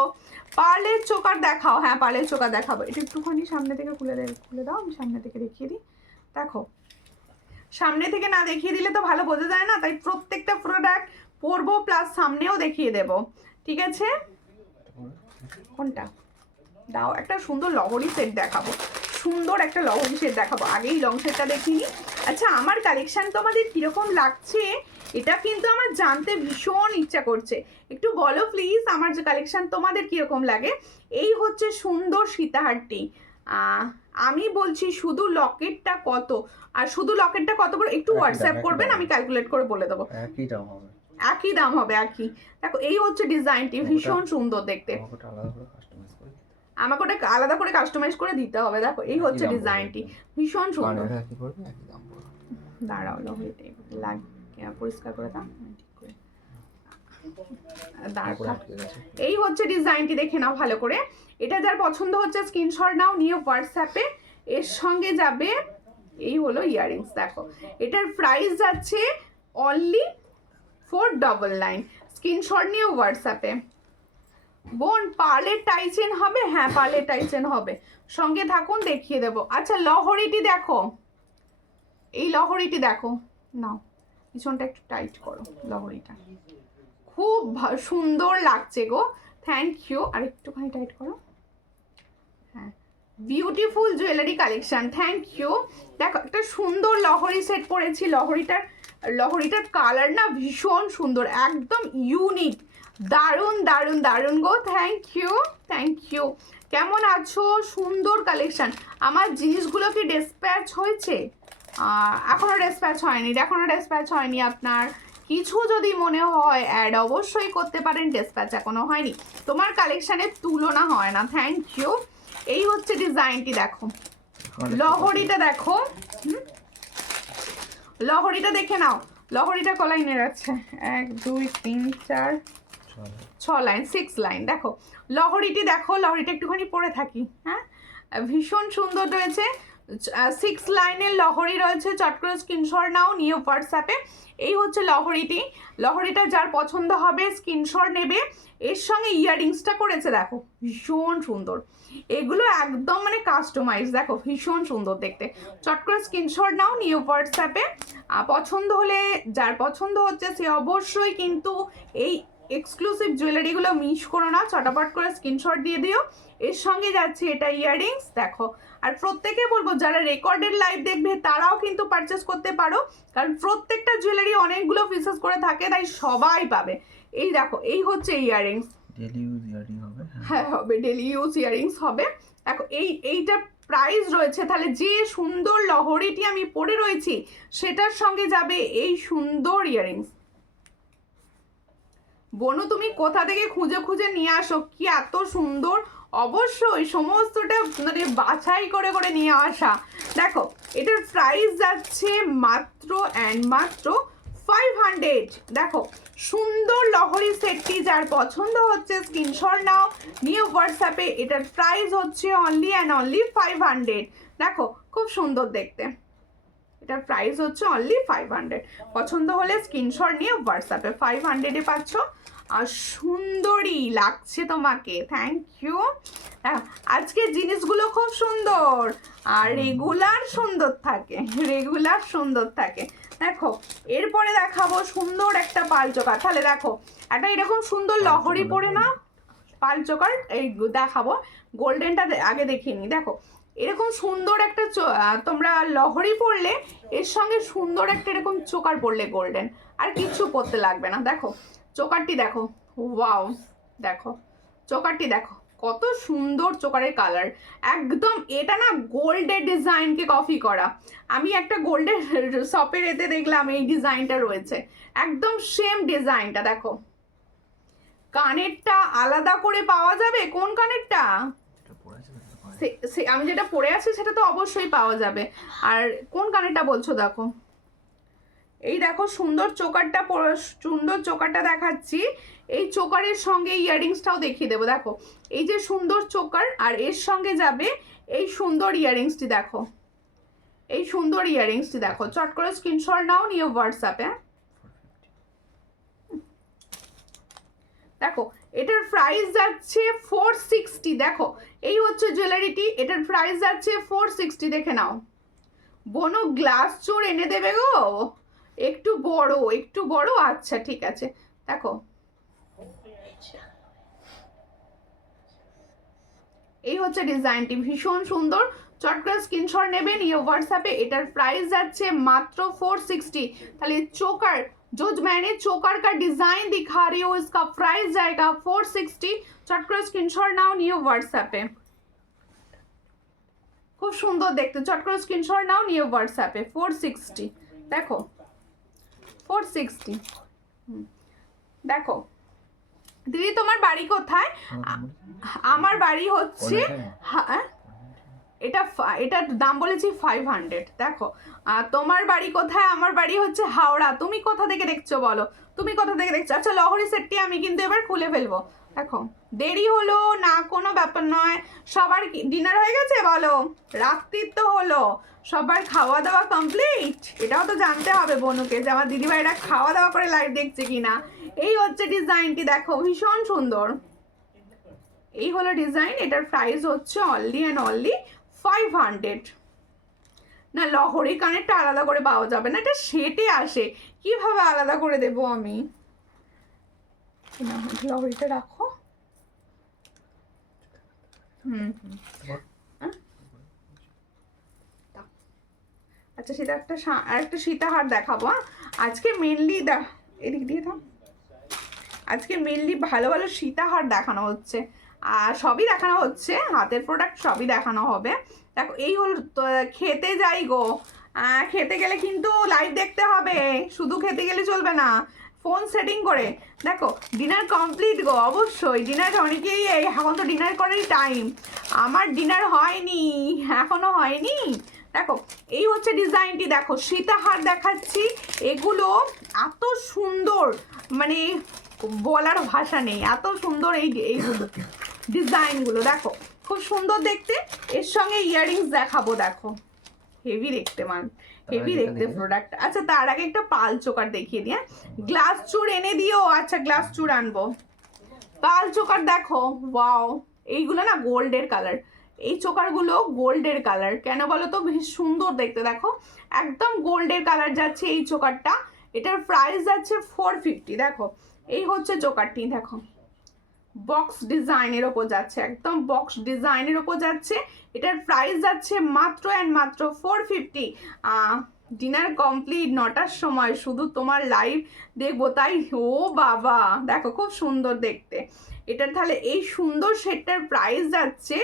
পার্লের চোকার দেখাও। হ্যাঁ পার্লের চোকার দেখাবো, এটা একটুখানি সামনে থেকে খুলে দাও, আমি সামনে থেকে দেখিয়ে দিই। দেখো সামনে থেকে না দেখিয়ে দিলে তো ভালো বোঝা যায় না, তাই প্রত্যেকটা প্রোডাক্ট পরবো প্লাস সামনেও দেখিয়ে দেব, ঠিক আছে? কোনটা দাও, একটা সুন্দর লহরি সেট দেখাবো, সুন্দর একটা লহরি সেট দেখাবো। আগেই লং সেটটা দেখিনি। আচ্ছা আমার কালেকশন তোমাদের কীরকম লাগছে এটা কিন্তু আমার জানতে ভীষণ ইচ্ছা করছে, একটু বলো প্লিজ আমার যে কালেকশন তোমাদের কীরকম লাগে। এই হচ্ছে সুন্দর সীতাহারটি, আমি বলছি শুধু লকেটটা কত, আর শুধু লকেটটা কত করে একটু হোয়াটসঅ্যাপ করবেন, আমি ক্যালকুলেট করে বলে দেবো। একই দাম হবে, একই দাম হবে, একই। দেখো এই হচ্ছে ডিজাইনটি, ভীষণ সুন্দর দেখতে। আমাকে ওটা আলাদা করে কাস্টমাইজ করে দিতে হবে। দেখো এই হচ্ছে ডিজাইনটি, ভীষণ সুন্দর। দাঁড়াও লহরিটা পরিষ্কার করে দাও ঠিক করে দাঁড়া। এই হচ্ছে ডিজাইনটি, দেখে নাও ভালো করে। এটা যার পছন্দ হচ্ছে স্ক্রিনশট নাও, নিয়ে হোয়াটসঅ্যাপে। এর সঙ্গে যাবে এই হলো ইয়াররিংস। দেখো এটার প্রাইস যাচ্ছে অনলি 499। স্ক্রিনশট নিয়ে হোয়াটসঅ্যাপে। বোন পার্লের টাইচেন হবে? হ্যাঁ পার্লের টাইচেন হবে, সঙ্গে থাকুন দেখিয়ে দেবো। আচ্ছা লহরিটি দেখো, এই লহরিটি দেখো, নাও পিছনটা একটু টাইট করো। লহরিটা খুব সুন্দর লাগছে গো, থ্যাংক ইউ। আর একটুখানি টাইট করো। হ্যাঁ beautiful jewellery collection, thank you. দেখো একটা সুন্দর লহরি সেট পরেছি। লহরিটার কালার না ভীষণ সুন্দর, একদম ইউনিক, দারুণ দারুণ দারুণ গো, থ্যাংক ইউ থ্যাংক ইউ। কেমন আছো? সুন্দর কালেকশন। আমার জিনিসগুলো কি ডিসপ্যাচ হয়েছে? এখনও ডিসপ্যাচ হয়নি। আপনার কিছু যদি মনে হয় অ্যাড অবশ্যই করতে পারেন, ডিসপ্যাচ এখনো হয়নি। তোমার কালেকশনের তুলনা হয় না, থ্যাংক ইউ। এই হচ্ছে ডিজাইনটি, দেখো লহরিটা দেখো, লহরিটা দেখে নাও। লহরিটা ক লাইনের আছে? 1 2 3 4 6 লাইন, 6 লাইন। দেখো লহরিটি দেখো, লহরিটা একটুখানি পরে থাকি। হ্যাঁ ভীষণ সুন্দর রয়েছে, 6 লাইনের লহরি রয়েছে। চট করে স্ক্রিনশট নাও, নিয়ে হোয়াটসঅ্যাপে। এই হচ্ছে লহরিটা যার পছন্দ হবে স্ক্রিনশট নেবে। এর সঙ্গে ইয়াররিংসটা করেছে দেখো, ভীষণ সুন্দর। এগুলো একদম মানে কাস্টমাইজ, দেখো ভীষণ সুন্দর দেখতে। চট করে স্ক্রিনশট নাও, নিয়ে হোয়াটসঅ্যাপে। পছন্দ হলে, যার পছন্দ হচ্ছে সে অবশ্যই কিন্তু এই এক্সক্লুসিভ জুয়েলারিগুলো মিস করো না, চটাপট করে স্ক্রিনশট দিয়ে দিও। এর সঙ্গে যাচ্ছে এটা ইয়াররিংস, দেখো। আর প্রত্যেকে বলবো যারা রেকর্ডেড লাইভ দেখবে তারাও কিন্তু পারচেস করতে পারো, কারণ প্রত্যেকটা জুয়েলারি অনেকগুলো পিসেস করে থাকে, তাই সবাই পাবে। এই দেখো এই হচ্ছে ইয়াররিংস, ডেলি ইউজ ইয়ারিং হবে। হ্যাঁ হবে, ডেলি ইউজ ইয়াররিংস হবে। দেখো এইটা প্রাইস রয়েছে, তাহলে যে সুন্দর লহরিটি আমি পরে রয়েছি সেটার সঙ্গে যাবে এই সুন্দর ইয়াররিংস। বনু তুমি কোথা থেকে খুঁজে খুঁজে নিয়ে আসো, কি এত সুন্দর! অবশ্যই সমস্তটা মানে বাছাই করে করে নিয়ে আসা। দেখো এটার প্রাইস যাচ্ছে মাত্র মাত্র 500। দেখো সুন্দর লহরি সেটটি যার পছন্দ হচ্ছে স্ক্রিনশট নাও, নিয়ে হোয়াটসঅ্যাপে। এটার প্রাইস হচ্ছে অনলি 500। দেখো খুব সুন্দর দেখতে, এটার প্রাইস হচ্ছে অনলি 500। পছন্দ হলে স্ক্রিনশট নিয়ে হোয়াটসঅ্যাপে 500-এ পাচ্ছ। আর সুন্দরই লাগছে তোমাকে, থ্যাংক ইউ। আজকে জিনিসগুলো খুব সুন্দর, আর রেগুলার সুন্দর থাকে। দেখো এরপরে দেখাবো সুন্দর একটা পাল চোকার। তাহলে দেখো একটা এরকম সুন্দর লহরি পরে না, পাল চোকার এই দেখাবো। গোল্ডেনটা আগে দেখিয়ে নি। দেখো এরকম সুন্দর একটা তোমরা লহরি পরলে, এর সঙ্গে সুন্দর একটা এরকম চোকার পরলে গোল্ডেন, আর কিছু পরতে লাগবে না। দেখো চোকারটি দেখো, ওয়াও, দেখো চোকারটি দেখো কত সুন্দর চোকারের কালার, একদম এটা না গোল্ডের ডিজাইনকে কপি করা। আমি একটা গোল্ডের শপের এতে দেখলাম এই ডিজাইনটা রয়েছে, একদম সেম ডিজাইনটা। দেখো কানেরটা আলাদা করে পাওয়া যাবে, কোন কানেরটা? আমি যেটা পরে আছি সেটা তো অবশ্যই পাওয়া যাবে। আর কোন কানেরটা বলছো? দেখো এই দেখো সুন্দর চোকারটা দেখাচ্ছি। এই চোকারের সঙ্গে ইয়াররিংসটাও দেখিয়ে দেবো। দেখো এই যে সুন্দর চোকার, আর এর সঙ্গে যাবে এই সুন্দর ইয়াররিংসটি। দেখো এই সুন্দর ইয়াররিংসটি দেখো, চট করে স্ক্রিনশট নাও, নিয়ে হোয়াটসঅ্যাপে। দেখো এটার প্রাইস যাচ্ছে 460। দেখো এই হচ্ছে জুয়েলারিটি, এটার প্রাইস যাচ্ছে 460। দেখে নাও। বনু গ্লাস চোর এনে দেবে গো, একটু বড়, আচ্ছা ঠিক আছে। দেখো এই হচ্ছে ডিজাইনটি, ভীষণ সুন্দর। চট করে স্ক্রিনশট নেবেন, নিয়ে হোয়াটসঅ্যাপে। এটার প্রাইস যাচ্ছে মাত্র 460। তাহলে चोकर जो मैंने चोकर का डिजाइन दिखा रही हूँ इसका प्राइस जाएगा 460। चट করে স্ক্রিনশট নাও, নিয়ে হোয়াটসঅ্যাপে। খুব সুন্দর দেখতে, চট করে স্ক্রিনশট নাও, নিয়ে হোয়াটসঅ্যাপে। 460। দেখো 460। দেখো দিদি তোমার বাড়ি কোথায়? আমার বাড়ি হচ্ছে এটার দাম বলেছি 500। দেখো তোমার বাড়ি কোথায়, আমার বাড়ি হচ্ছে হাওড়া, তুমি কোথা থেকে দেখছো বলো, তুমি কোথা থেকে দেখছো? আচ্ছা লহরি সেটটি আমি কিন্তু এবার খুলে ফেলবো। দেখো দেরি হলো না, কোনো ব্যাপার নয়। সবার ডিনার হয়ে গেছে বলো? রাত্রির তো হলো, সবার খাওয়া দাওয়া কমপ্লিট? এটাও তো জানতে হবে বনুকে যে আমার দিদিভাইরা খাওয়া দাওয়া করে লাইভ দেখছে কিনা। এই হচ্ছে ডিজাইনটি, দেখো ভীষণ সুন্দর। এই হলো ডিজাইন, এটার প্রাইস হচ্ছে অনলি অ্যান্ড অনলি 500। না লহরি কানেরটা আলাদা করে পাওয়া যাবে না, এটা সেটে আসে, কিভাবে আলাদা করে দেবো আমি? লহরিটা রাখো। আচ্ছা সেটা একটা সীতাহার দেখাবো। আজকে মেনলি এদিক দিয়ে থাম, আজকে মেনলি ভালো ভালো সীতাহার দেখানো হচ্ছে, আর সবই দেখানো হচ্ছে, হাতের প্রোডাক্ট সবই দেখানো হবে। দেখো এই হল খেতে যাই গো, খেতে গেলে কিন্তু লাইভ দেখতে হবে, শুধু খেতে গেলে চলবে না, ফোন সেটিং করে। দেখো ডিনার কমপ্লিট গো, অবশ্যই ডিনার অনেকেই এখন তো ডিনার করারই টাইম, আমার ডিনার হয়নি, এখনো হয়নি। দেখো এই হচ্ছে ডিজাইনটি, দেখো সীতাহার দেখাচ্ছি, এগুলো এত সুন্দর, মানে বলার ভাষা নেই, এত সুন্দর এইগুলো ডিজাইনগুলো, দেখো খুব সুন্দর দেখতে। এর সঙ্গে ইয়াররিংস দেখাবো, দেখো হেভি দেখতে, হেভি দেখতে প্রোডাক্ট। আচ্ছা তার আগে একটা পাল চোকার দেখিয়ে দিই, গ্লাস চুর এনে দিও। আচ্ছা গ্লাস চুর আনবো। পাল চোকার দেখো, ওয়াও, এইগুলো না গোল্ডের কালার, এই চোকারগুলো গোল্ডের কালার, কেন বলো তো, বেশ সুন্দর দেখতে। দেখো একদম গোল্ডের কালার যাচ্ছে এই চোকারটা, এটার প্রাইস যাচ্ছে 450। দেখো এই হচ্ছে চোকারটি, দেখো বক্স ডিজাইনের ওপর যাচ্ছে, একদম বক্স ডিজাইনের ওপর যাচ্ছে, এটার প্রাইস যাচ্ছে মাত্র অ্যান্ড মাত্র 450। ডিনার কমপ্লিট 9টার সময়, শুধু তোমার লাইভ দেখবো তাই। ও বাবা দেখো খুব সুন্দর দেখতে, এটার তাহলে এই সুন্দর সেটটার প্রাইস যাচ্ছে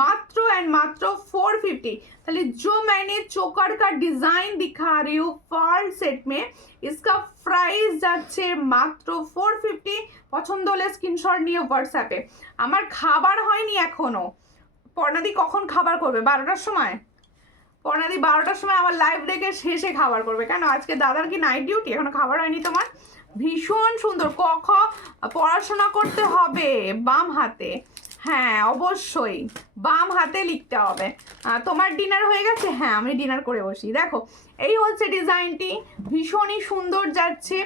मात्र एंड मात्र 450। ताहले जो मैंने चोकर का डिजाइन दिखा रही हूँ पर्ल सेट में, इसका प्राइस जाच्छे मात्र 450। पसंद होले स्क्रीनशट निये व्हाट्सएपे। आमार खाबार हयनि एखोनो। पर्णादी कखन खाबार करबे? 12टार समय। पर्णादी 12टार समय आमार लाइव देखे शेषे खाबार करबे। केन आजके दादार कि नाइट डिউটি? एखोनो खाबार हयनि तोमार? भीषण सुंदर। क ख पढ़ाशोना करते हबे बाम हाथे। হ্যাঁ অবশ্যই বাম হাতে লিখতে হবে। তোমার ডিনার হয়ে গেছে? হ্যাঁ আমি ডিনার করে বসি। দেখো এই হচ্ছে ডিজাইনটি, ভীষণই সুন্দর যাচ্ছে।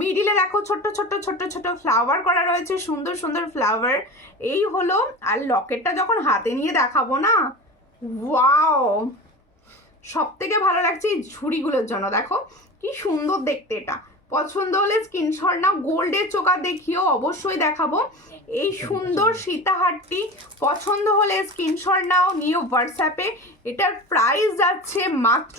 মিডিলে দেখো ছোট্ট ছোট্ট ছোট্ট ছোট্ট ফ্লাওয়ার করা রয়েছে, সুন্দর সুন্দর ফ্লাওয়ার। এই হলো, আর লকেটটা যখন হাতে নিয়ে দেখাবো না, ওয়াও, সব থেকে ভালো লাগছে এই ঝুড়িগুলোর জন্য। দেখো কি সুন্দর দেখতে, এটা পছন্দ হলে স্ক্রিনশট নাও। গোল্ডের চোকা দেখিও, অবশ্যই দেখাবো। এই সুন্দর সীতাহারটি পছন্দ হলে স্ক্রিনশট নাও, নিও হোয়াটসঅ্যাপে। এটার প্রাইস যাচ্ছে মাত্র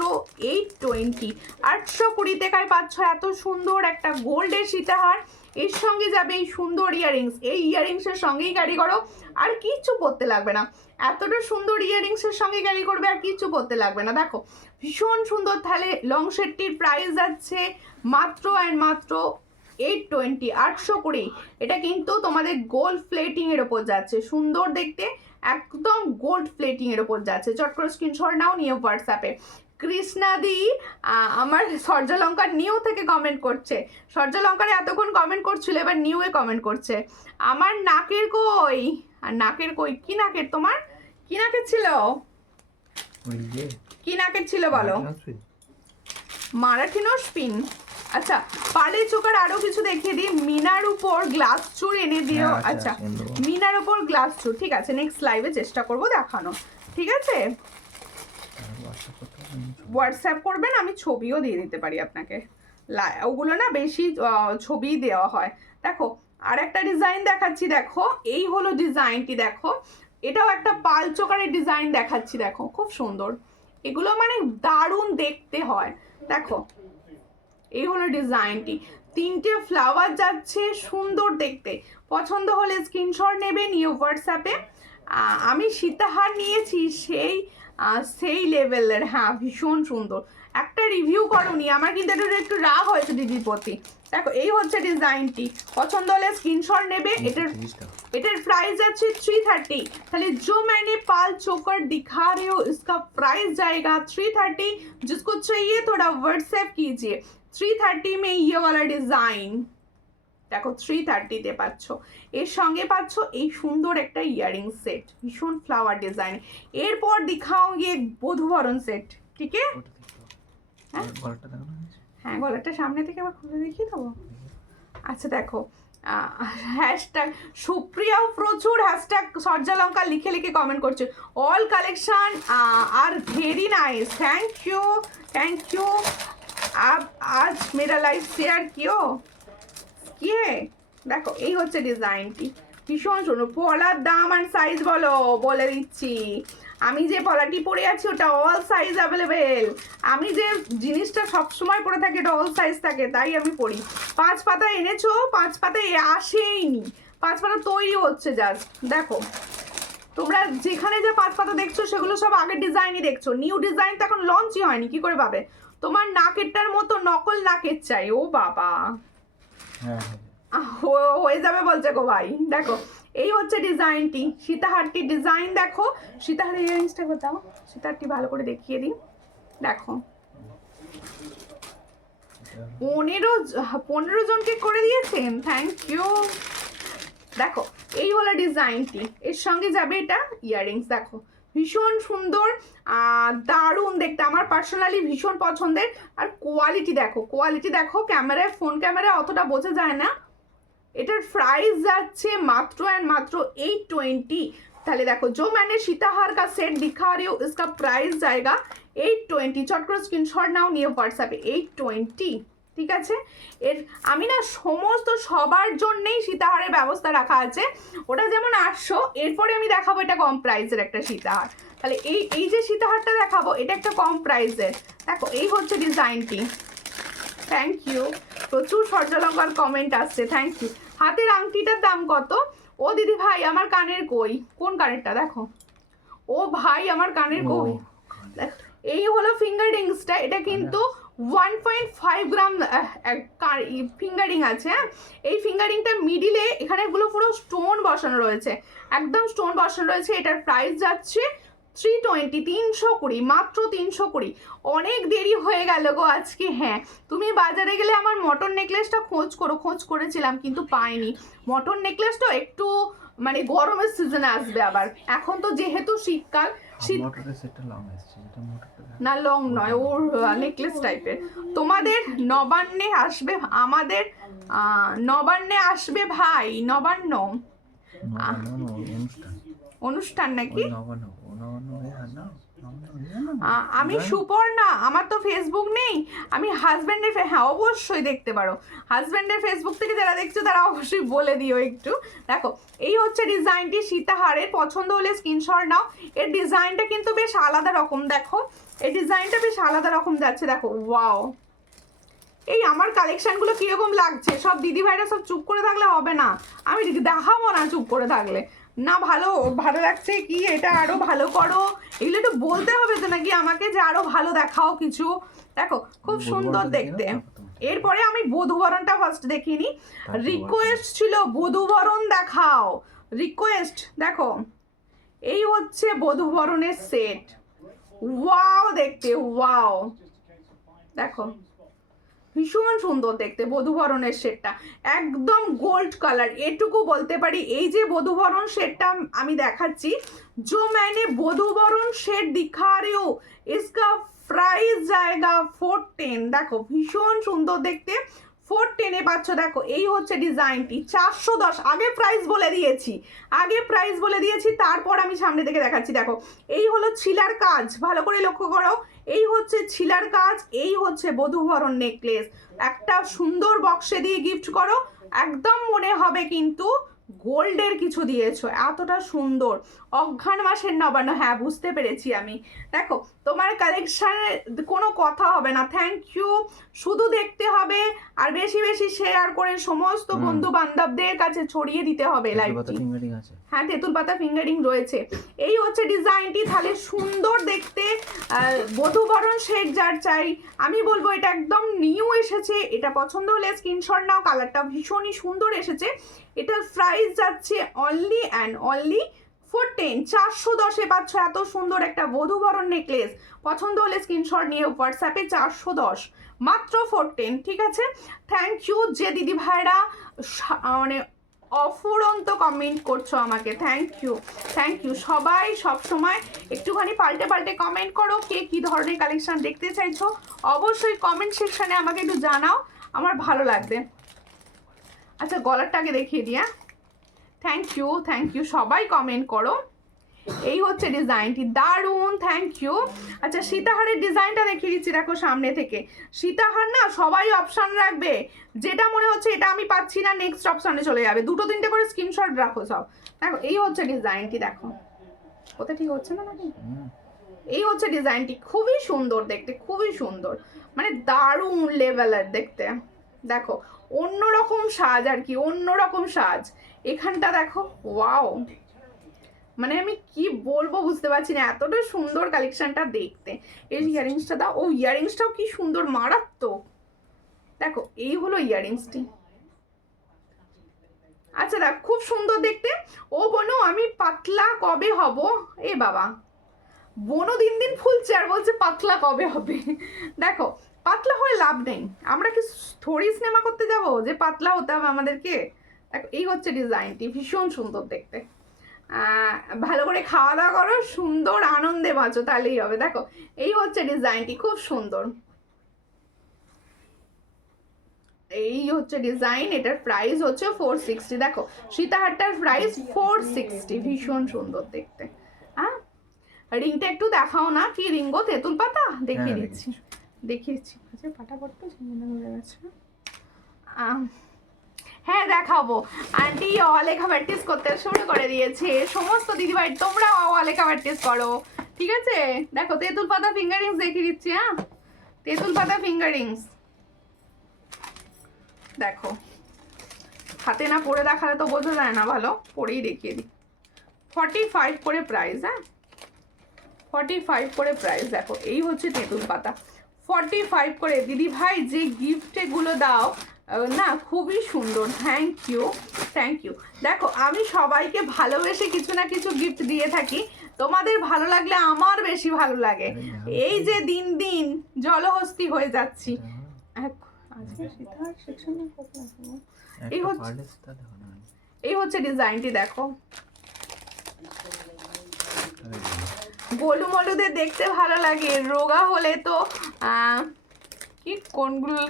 820। 820 টাকায় পাচ্ছ এত সুন্দর একটা গোল্ডের সীতাহার। এর সঙ্গে যাবে এই সুন্দর ইয়াররিংস। এই ইয়াররিংসের সঙ্গেই ক্যারি করো, আর কিচ্ছু পরতে লাগবে না। এতটা সুন্দর ইয়াররিংসের সঙ্গে ক্যারি করবে, আর কিচ্ছু পরতে লাগবে না। দেখো ভীষণ সুন্দর। তাহলে লং সেটটির প্রাইস যাচ্ছে মাত্র অ্যান্ড মাত্র 820, 820। এটা কিন্তু তোমাদের গোল্ড প্লেটিং এর ওপর যাচ্ছে, সুন্দর দেখতে, একদম গোল্ড প্লেটিং এর ওপর যাচ্ছে। চট করে স্ক্রিনশট নাও, নিয়ে হোয়াটসঅ্যাপে। কৃষ্ণাদি আমার সূর্যলঙ্কার নিউ থেকে কমেন্ট করছে। সূর্যলঙ্কারে এতক্ষণ কমেন্ট করছিল, এবার নিউ এ কমেন্ট করছে। আমার নাকের কই? আর নাকের কই? কি নাকের তোমার? কি নাকের ছিল? কি নাকের ছিল বলো? মারাঠি নোসপিন। আচ্ছা পালে চোকার আরো কিছু দেখিয়ে দিই। মিনার উপর গ্লাস চুর এনে দিও। আচ্ছা মিনার উপর গ্লাস চুর, ঠিক আছে, নেক্সট লাইভে চেষ্টা করব দেখানো, ঠিক আছে? হোয়াটসঅ্যাপ করবেন, আমি ছবিও দিয়ে দিতে পারি আপনাকে। ওগুলো না বেশি ছবি দেওয়া হয়। দেখো আর একটা ডিজাইন দেখাচ্ছি, দেখো এই হলো ডিজাইনটি। দেখো এটাও একটা পাল চোকারের ডিজাইন দেখাচ্ছি, দেখো খুব সুন্দর। এগুলো মানে দারুণ দেখতে হয়। দেখো এই হলো ডিজাইনটি, তিনটে ফ্লাওয়ার যাচ্ছে, সুন্দর দেখতে। পছন্দ হলে স্ক্রিনশট নেবে, নিয়ে হোয়াটসঅ্যাপে। আমি সীতাহার নিয়েছি সেই সেই লেভেলের, হ্যাঁ ভীষণ সুন্দর। একটা রিভিউ করোনি, আমার কিন্তু এটা একটু রাগ হয়েছে দিদির প্রতি। দেখো এই হচ্ছে ডিজাইনটি, পছন্দ হলে স্ক্রিনশট নেবে। এটার প্রাইস আছে 330। তাহলে जो मैंने पाल चोकर दिखा रही हो इसका प्राइस जाएगा 330। जिसको चाहिए थोड़ा व्हाट्सएप कीजिए। 330 में ये वाला डिजाइन দেখো 330-তে পাচ্ছ। এর সঙ্গে পাচ্ছ এই সুন্দর একটা ইয়ারিং সেট, ভীষণ ফ্লাওয়ার ডিজাইন। এরপর দেখাওগে বধূবরণ সেট, ঠিক আছে? হ্যাঁ গলাটা সামনে থেকে আবার খুলে দেখিয়ে দেবো। আচ্ছা দেখো, হ্যাশট্যাগ সুপ্রিয়াও প্রচুর হ্যাশট্যাগ সর্যালঙ্কা লিখে লিখে কমেন্ট করছে। অল কালেকশন আর very nice, thank you thank you. आप आज मेरा लाइव शेयर कियो কি দেখো এই হচ্ছে ডিজাইনটি, ভীষণ সুন্দর। পলার দাম আর সাইজ বলো, বলে দিচ্ছি। আমি যে পলাটি পরে আছি ওটা অল সাইজ অ্যাভেলেবেল। আমি যে জিনিসটা সবসময় পরে থাকি এটা অল সাইজ থাকে, তাই আমি পরি। 5 পাতা এনেছো, 5 পাতা আসেইনি, 5 পাতা তৈরি হচ্ছে জাস্ট। দেখো তোমরা যেখানে যে 5 পাতা দেখছো সেগুলো সব আগের ডিজাইনই দেখছো, নিউ ডিজাইন তো এখন লঞ্চই হয়নি, কি করে পাবে? তোমার নাকেরটার মতো নকল নাকের চাই, ও বাবা হয়ে যাবে বলছে গো ভাই। দেখো এই হচ্ছে ডিজাইনটি, সীতাহারটি ডিজাইন দেখো। সীতাহারের ইয়ারিংসটা কোথাও, সীতাহারটি ভালো করে দেখিয়ে দিই। দেখো 15 জনকে করে দিয়েছেন, থ্যাংক ইউ। দেখো এই হলো ডিজাইনটি, এর সঙ্গে যাবে এটা ইয়ারিংস। দেখো ভীষণ সুন্দর, দারুণ দেখতে, আমার পার্সোনালি ভীষণ পছন্দের। আর কোয়ালিটি দেখো, কোয়ালিটি দেখো, ক্যামেরায় ফোন ক্যামেরায় অতটা বোঝা যায় না। এটার প্রাইস যাচ্ছে মাত্র এন্ড মাত্র 820। তাহলে দেখো जो मैंने सीताहार का सेट दिखा रही हूँ इसका प्राइस जाएगा 820। চট করে স্ক্রিনশট নাও, নিয়ে হোয়াটসঅ্যাপে 820, ঠিক আছে? এর আমি না সমস্ত সবার জন্যেই সীতাহারের ব্যবস্থা রাখা আছে, ওটা যেমন 800। এরপরে আমি দেখাবো এটা কম প্রাইসের একটা সীতাহার। তাহলে এই যে সীতাহারটা দেখাবো এটা একটা কম প্রাইসের। দেখো এই হচ্ছে ডিজাইনটি, থ্যাংক ইউ। প্রচুর সর্যালঙ্কার কমেন্ট আসছে, থ্যাংক ইউ। হাতের আংটিটার দাম কত? ও দিদি ভাই আমার কানের কই, কোন কানেরটা দেখো, ও ভাই আমার কানের কই। এই হলো ফিঙ্গার রিংসটা, এটা কিন্তু 1.5 গ্রাম ফিঙ্গারিং আছে। হ্যাঁ এই ফিঙ্গারিংটা মিডিলে এখানে গুলো পুরো স্টোন বসানো রয়েছে, একদম স্টোন বসানো রয়েছে। এটার প্রাইস যাচ্ছে 320, 320, মাত্র 320। অনেক দেরি হয়ে গেল গো আজকে। হ্যাঁ তুমি বাজারে গেলে আমার মটন নেকলেসটা খোঁজ করেছিলাম কিন্তু পাইনি। মটন নেকলেসটা একটু মানে গরমের সিজনে আসবে আবার, এখন তো যেহেতু শীতকাল, না লং নয়, ওর নেকলেস টাইপের। তোমাদের নবান্নে আসবে, আমাদের নবান্নে আসবে ভাই, নবান্ন অনুষ্ঠান নাকি? আমি সুপর্ণা, আমার তো ফেসবুক নেই, আমি হাজব্যান্ডের, হ্যাঁ অবশ্যই দেখতে পারো। হাজব্যান্ডের ফেসবুক থেকে যারা দেখছো তারা অবশ্যই বলে দিও একটু। দেখো এই হচ্ছে ডিজাইনটি সীতাহারের, পছন্দ হলে স্ক্রিনশট নাও। এর ডিজাইনটা কিন্তু বেশ আলাদা রকম, দেখো এই ডিজাইনটা বেশ আলাদা রকম যাচ্ছে। দেখো ওয়াও, এই আমার কালেকশনগুলো কিরকম লাগছে? সব দিদি ভাইরা সব চুপ করে থাকলে হবে না, আমি দেখাবো না চুপ করে থাকলে না। ভালো লাগছে কি, এটা আরো ভালো করো, এগুলো একটু বলতে হবে তো নাকি আমাকে, যে আরো ভালো দেখাও কিছু। দেখো খুব সুন্দর দেখতে। এরপরে আমি বধূবরণটা ফার্স্ট দেখিনি, রিকোয়েস্ট ছিল বধূবরণ দেখাও, রিকোয়েস্ট। দেখো এই হচ্ছে বধূবরণের সেট, ওয়াও দেখতে, ওয়াও দেখো ভীষণ সুন্দর দেখতে বধূবরণের সেটটা, একদম গোল্ড কালার। এটুকু বলতে পারি, এই যে বধূবরণ সেটটা আমি দেখাচ্ছি, जो मैंने বধূবরণ সেট दिखा रही हूँ इसका प्राइस जाएगा 410। দেখো ভীষণ সুন্দর দেখতে, 410-এ পাচ্ছ। দেখো এই হচ্ছে ডিজাইনটি, 410। আগে প্রাইস বলে দিয়েছি, তারপর আমি সামনে থেকে দেখাচ্ছি। দেখো এই হলো ছিলার কাজ, ভালো করে লক্ষ্য করো, এই হচ্ছে ছিলার কাজ, এই হচ্ছে বধূবরণ নেকলেস। একটা সুন্দর বক্সে দিয়ে গিফট করো, একদম মনে হবে কিন্তু গোল্ডের কিছু দিয়েছো, এতটা সুন্দর। অঘ্রাণ মাসের নবান্ন, হ্যাঁ বুঝতে পেরেছি আমি। দেখো তোমার কালেকশানের কোনো কথা হবে না। Thank you. শুধু দেখতে হবে আর বেশি বেশি শেয়ার করে সমস্ত বন্ধু বান্ধবদের কাছে ছড়িয়ে দিতে হবে লাইভটি। ফিঙ্গারিং আছে, হ্যাঁ তেঁতুল পাতা ফিঙ্গারিং রয়েছে। এই হচ্ছে ডিজাইনটি, তাহলে সুন্দর দেখতে বধূবরণ সেট যার চাই, আমি বলবো এটা একদম নিউ এসেছে। এটা পছন্দ হলে স্ক্রিনশট নাও, কালারটা ভীষণই সুন্দর এসেছে। এটার প্রাইস যাচ্ছে অনলি অ্যান্ড অনলি 410, 410-এ পাচ্ছ এত সুন্দর একটা বধূবরণ নেকলেস। পছন্দ হলে স্ক্রিনশট নিয়ে হোয়াটসঅ্যাপে 410 মাত্র 410, ঠিক আছে। থ্যাংক ইউ যে দিদি ভাইরা মানে অফুরন্ত কমেন্ট করছো আমাকে, থ্যাংক ইউ থ্যাংক ইউ। সবাই সব সময় একটুখানি পাল্টে পাল্টে কমেন্ট করো, কে কী ধরনের কালেকশন দেখতে চাইছো অবশ্যই কমেন্ট সেকশানে আমাকে একটু জানাও, আমার ভালো লাগবে। আচ্ছা গলারটাকে দেখিয়ে দিয়া, থ্যাংক ইউ সবাই কমেন্ট করো। এই হচ্ছে ডিজাইনটি, দারুণ, থ্যাংক ইউ। আচ্ছা সীতাহারের ডিজাইনটা দেখিয়ে দিচ্ছি, দেখো সামনে থেকে। সীতাহার না সবাই অপশান রাখবে, যেটা মনে হচ্ছে এটা আমি পাচ্ছি না নেক্সট অপশানে চলে যাবে, দুটো তিনটে করে স্ক্রিনশট রাখো সব। দেখো এই হচ্ছে ডিজাইনটি, দেখো ওটা ঠিক হচ্ছে না নাকি, এই হচ্ছে ডিজাইনটি, খুবই সুন্দর দেখতে, খুবই সুন্দর, মানে দারুণ লেভেলের দেখতে। দেখো অন্যরকম সাজ আর কি, অন্যরকম সাজ এখানটা দেখো, ওয়াও, মানে আমি কি বলবো বুঝতে পারছি না, এতটা সুন্দর কালেকশনটা দেখতে। এই ইয়ারিংসটা দাও, ও ইয়ারিংসটাও কি সুন্দর, মারাত্মক। দেখো এই হলো ইয়ারিংসটি। আচ্ছা দেখ খুব সুন্দর দেখতে। ও বোনো আমি পাতলা কবে হব, এ বাবা বোনো দিন দিন ফুলছে আর বলছে পাতলা কবে হবে। দেখো পাতলা হয়ে লাভ নেই, আমরা কি থোড়ি সিনেমা করতে যাব যে পাতলা হতে হবে আমাদেরকে। দেখো এই হচ্ছে ডিজাইনটি, ভীষণ সুন্দর দেখতে। ভালো করে খাওয়া দাওয়া করো, সুন্দর আনন্দে বাঁচো, তাহলেই হবে। দেখো এই হচ্ছে ডিজাইনটি, খুব সুন্দর। এই হচ্ছে ডিজাইন, এটার প্রাইস হচ্ছে 460। দেখো সীতাহারটার প্রাইস 460, ভীষণ সুন্দর দেখতে। হ্যাঁ রিংটা একটু দেখাও না, কি রিং গো, তেঁতুল পাতা দেখিয়ে দিচ্ছি, দেখিয়ে দিচ্ছি। আচ্ছা ফাটাফট তো হয়ে গেছে। হ্যাঁ দেখাবো, আন্টি অলেখা প্র্যাকটিস করতে শুরু করে দিয়েছে। সমস্ত দিদিভাই তোমরা অলেখা প্র্যাকটিস করো, ঠিক আছে। দেখো তেঁতুল পাতা ফিঙ্গারিংস দেখিয়ে দিচ্ছি। হ্যাঁ তেঁতুল পাতা ফিঙ্গারিংস দেখো, হাতে না পরে দেখালে তো বোঝা যায় না, ভালো পরেই দেখিয়ে দিই। 45 করে প্রাইস, হ্যাঁ 45 করে প্রাইস। দেখো এই হচ্ছে তেঁতুল পাতা, 45 করে। দিদি ভাই যে গিফটেগুলো দাও না খুবই সুন্দর, থ্যাংক ইউ থ্যাংক ইউ। দেখো আমি সবাইকে ভালোবেসে কিছু না কিছু গিফট দিয়ে থাকি, তোমাদের ভালো লাগলে আমার বেশি ভালো লাগে। এই যে দিন দিন জলহস্তি হয়ে যাচ্ছি। এই হচ্ছে ডিজাইনটি, দেখো গোলু মলুদের দেখতে ভালো লাগে, রোগা হলে তো কি কোনগুলো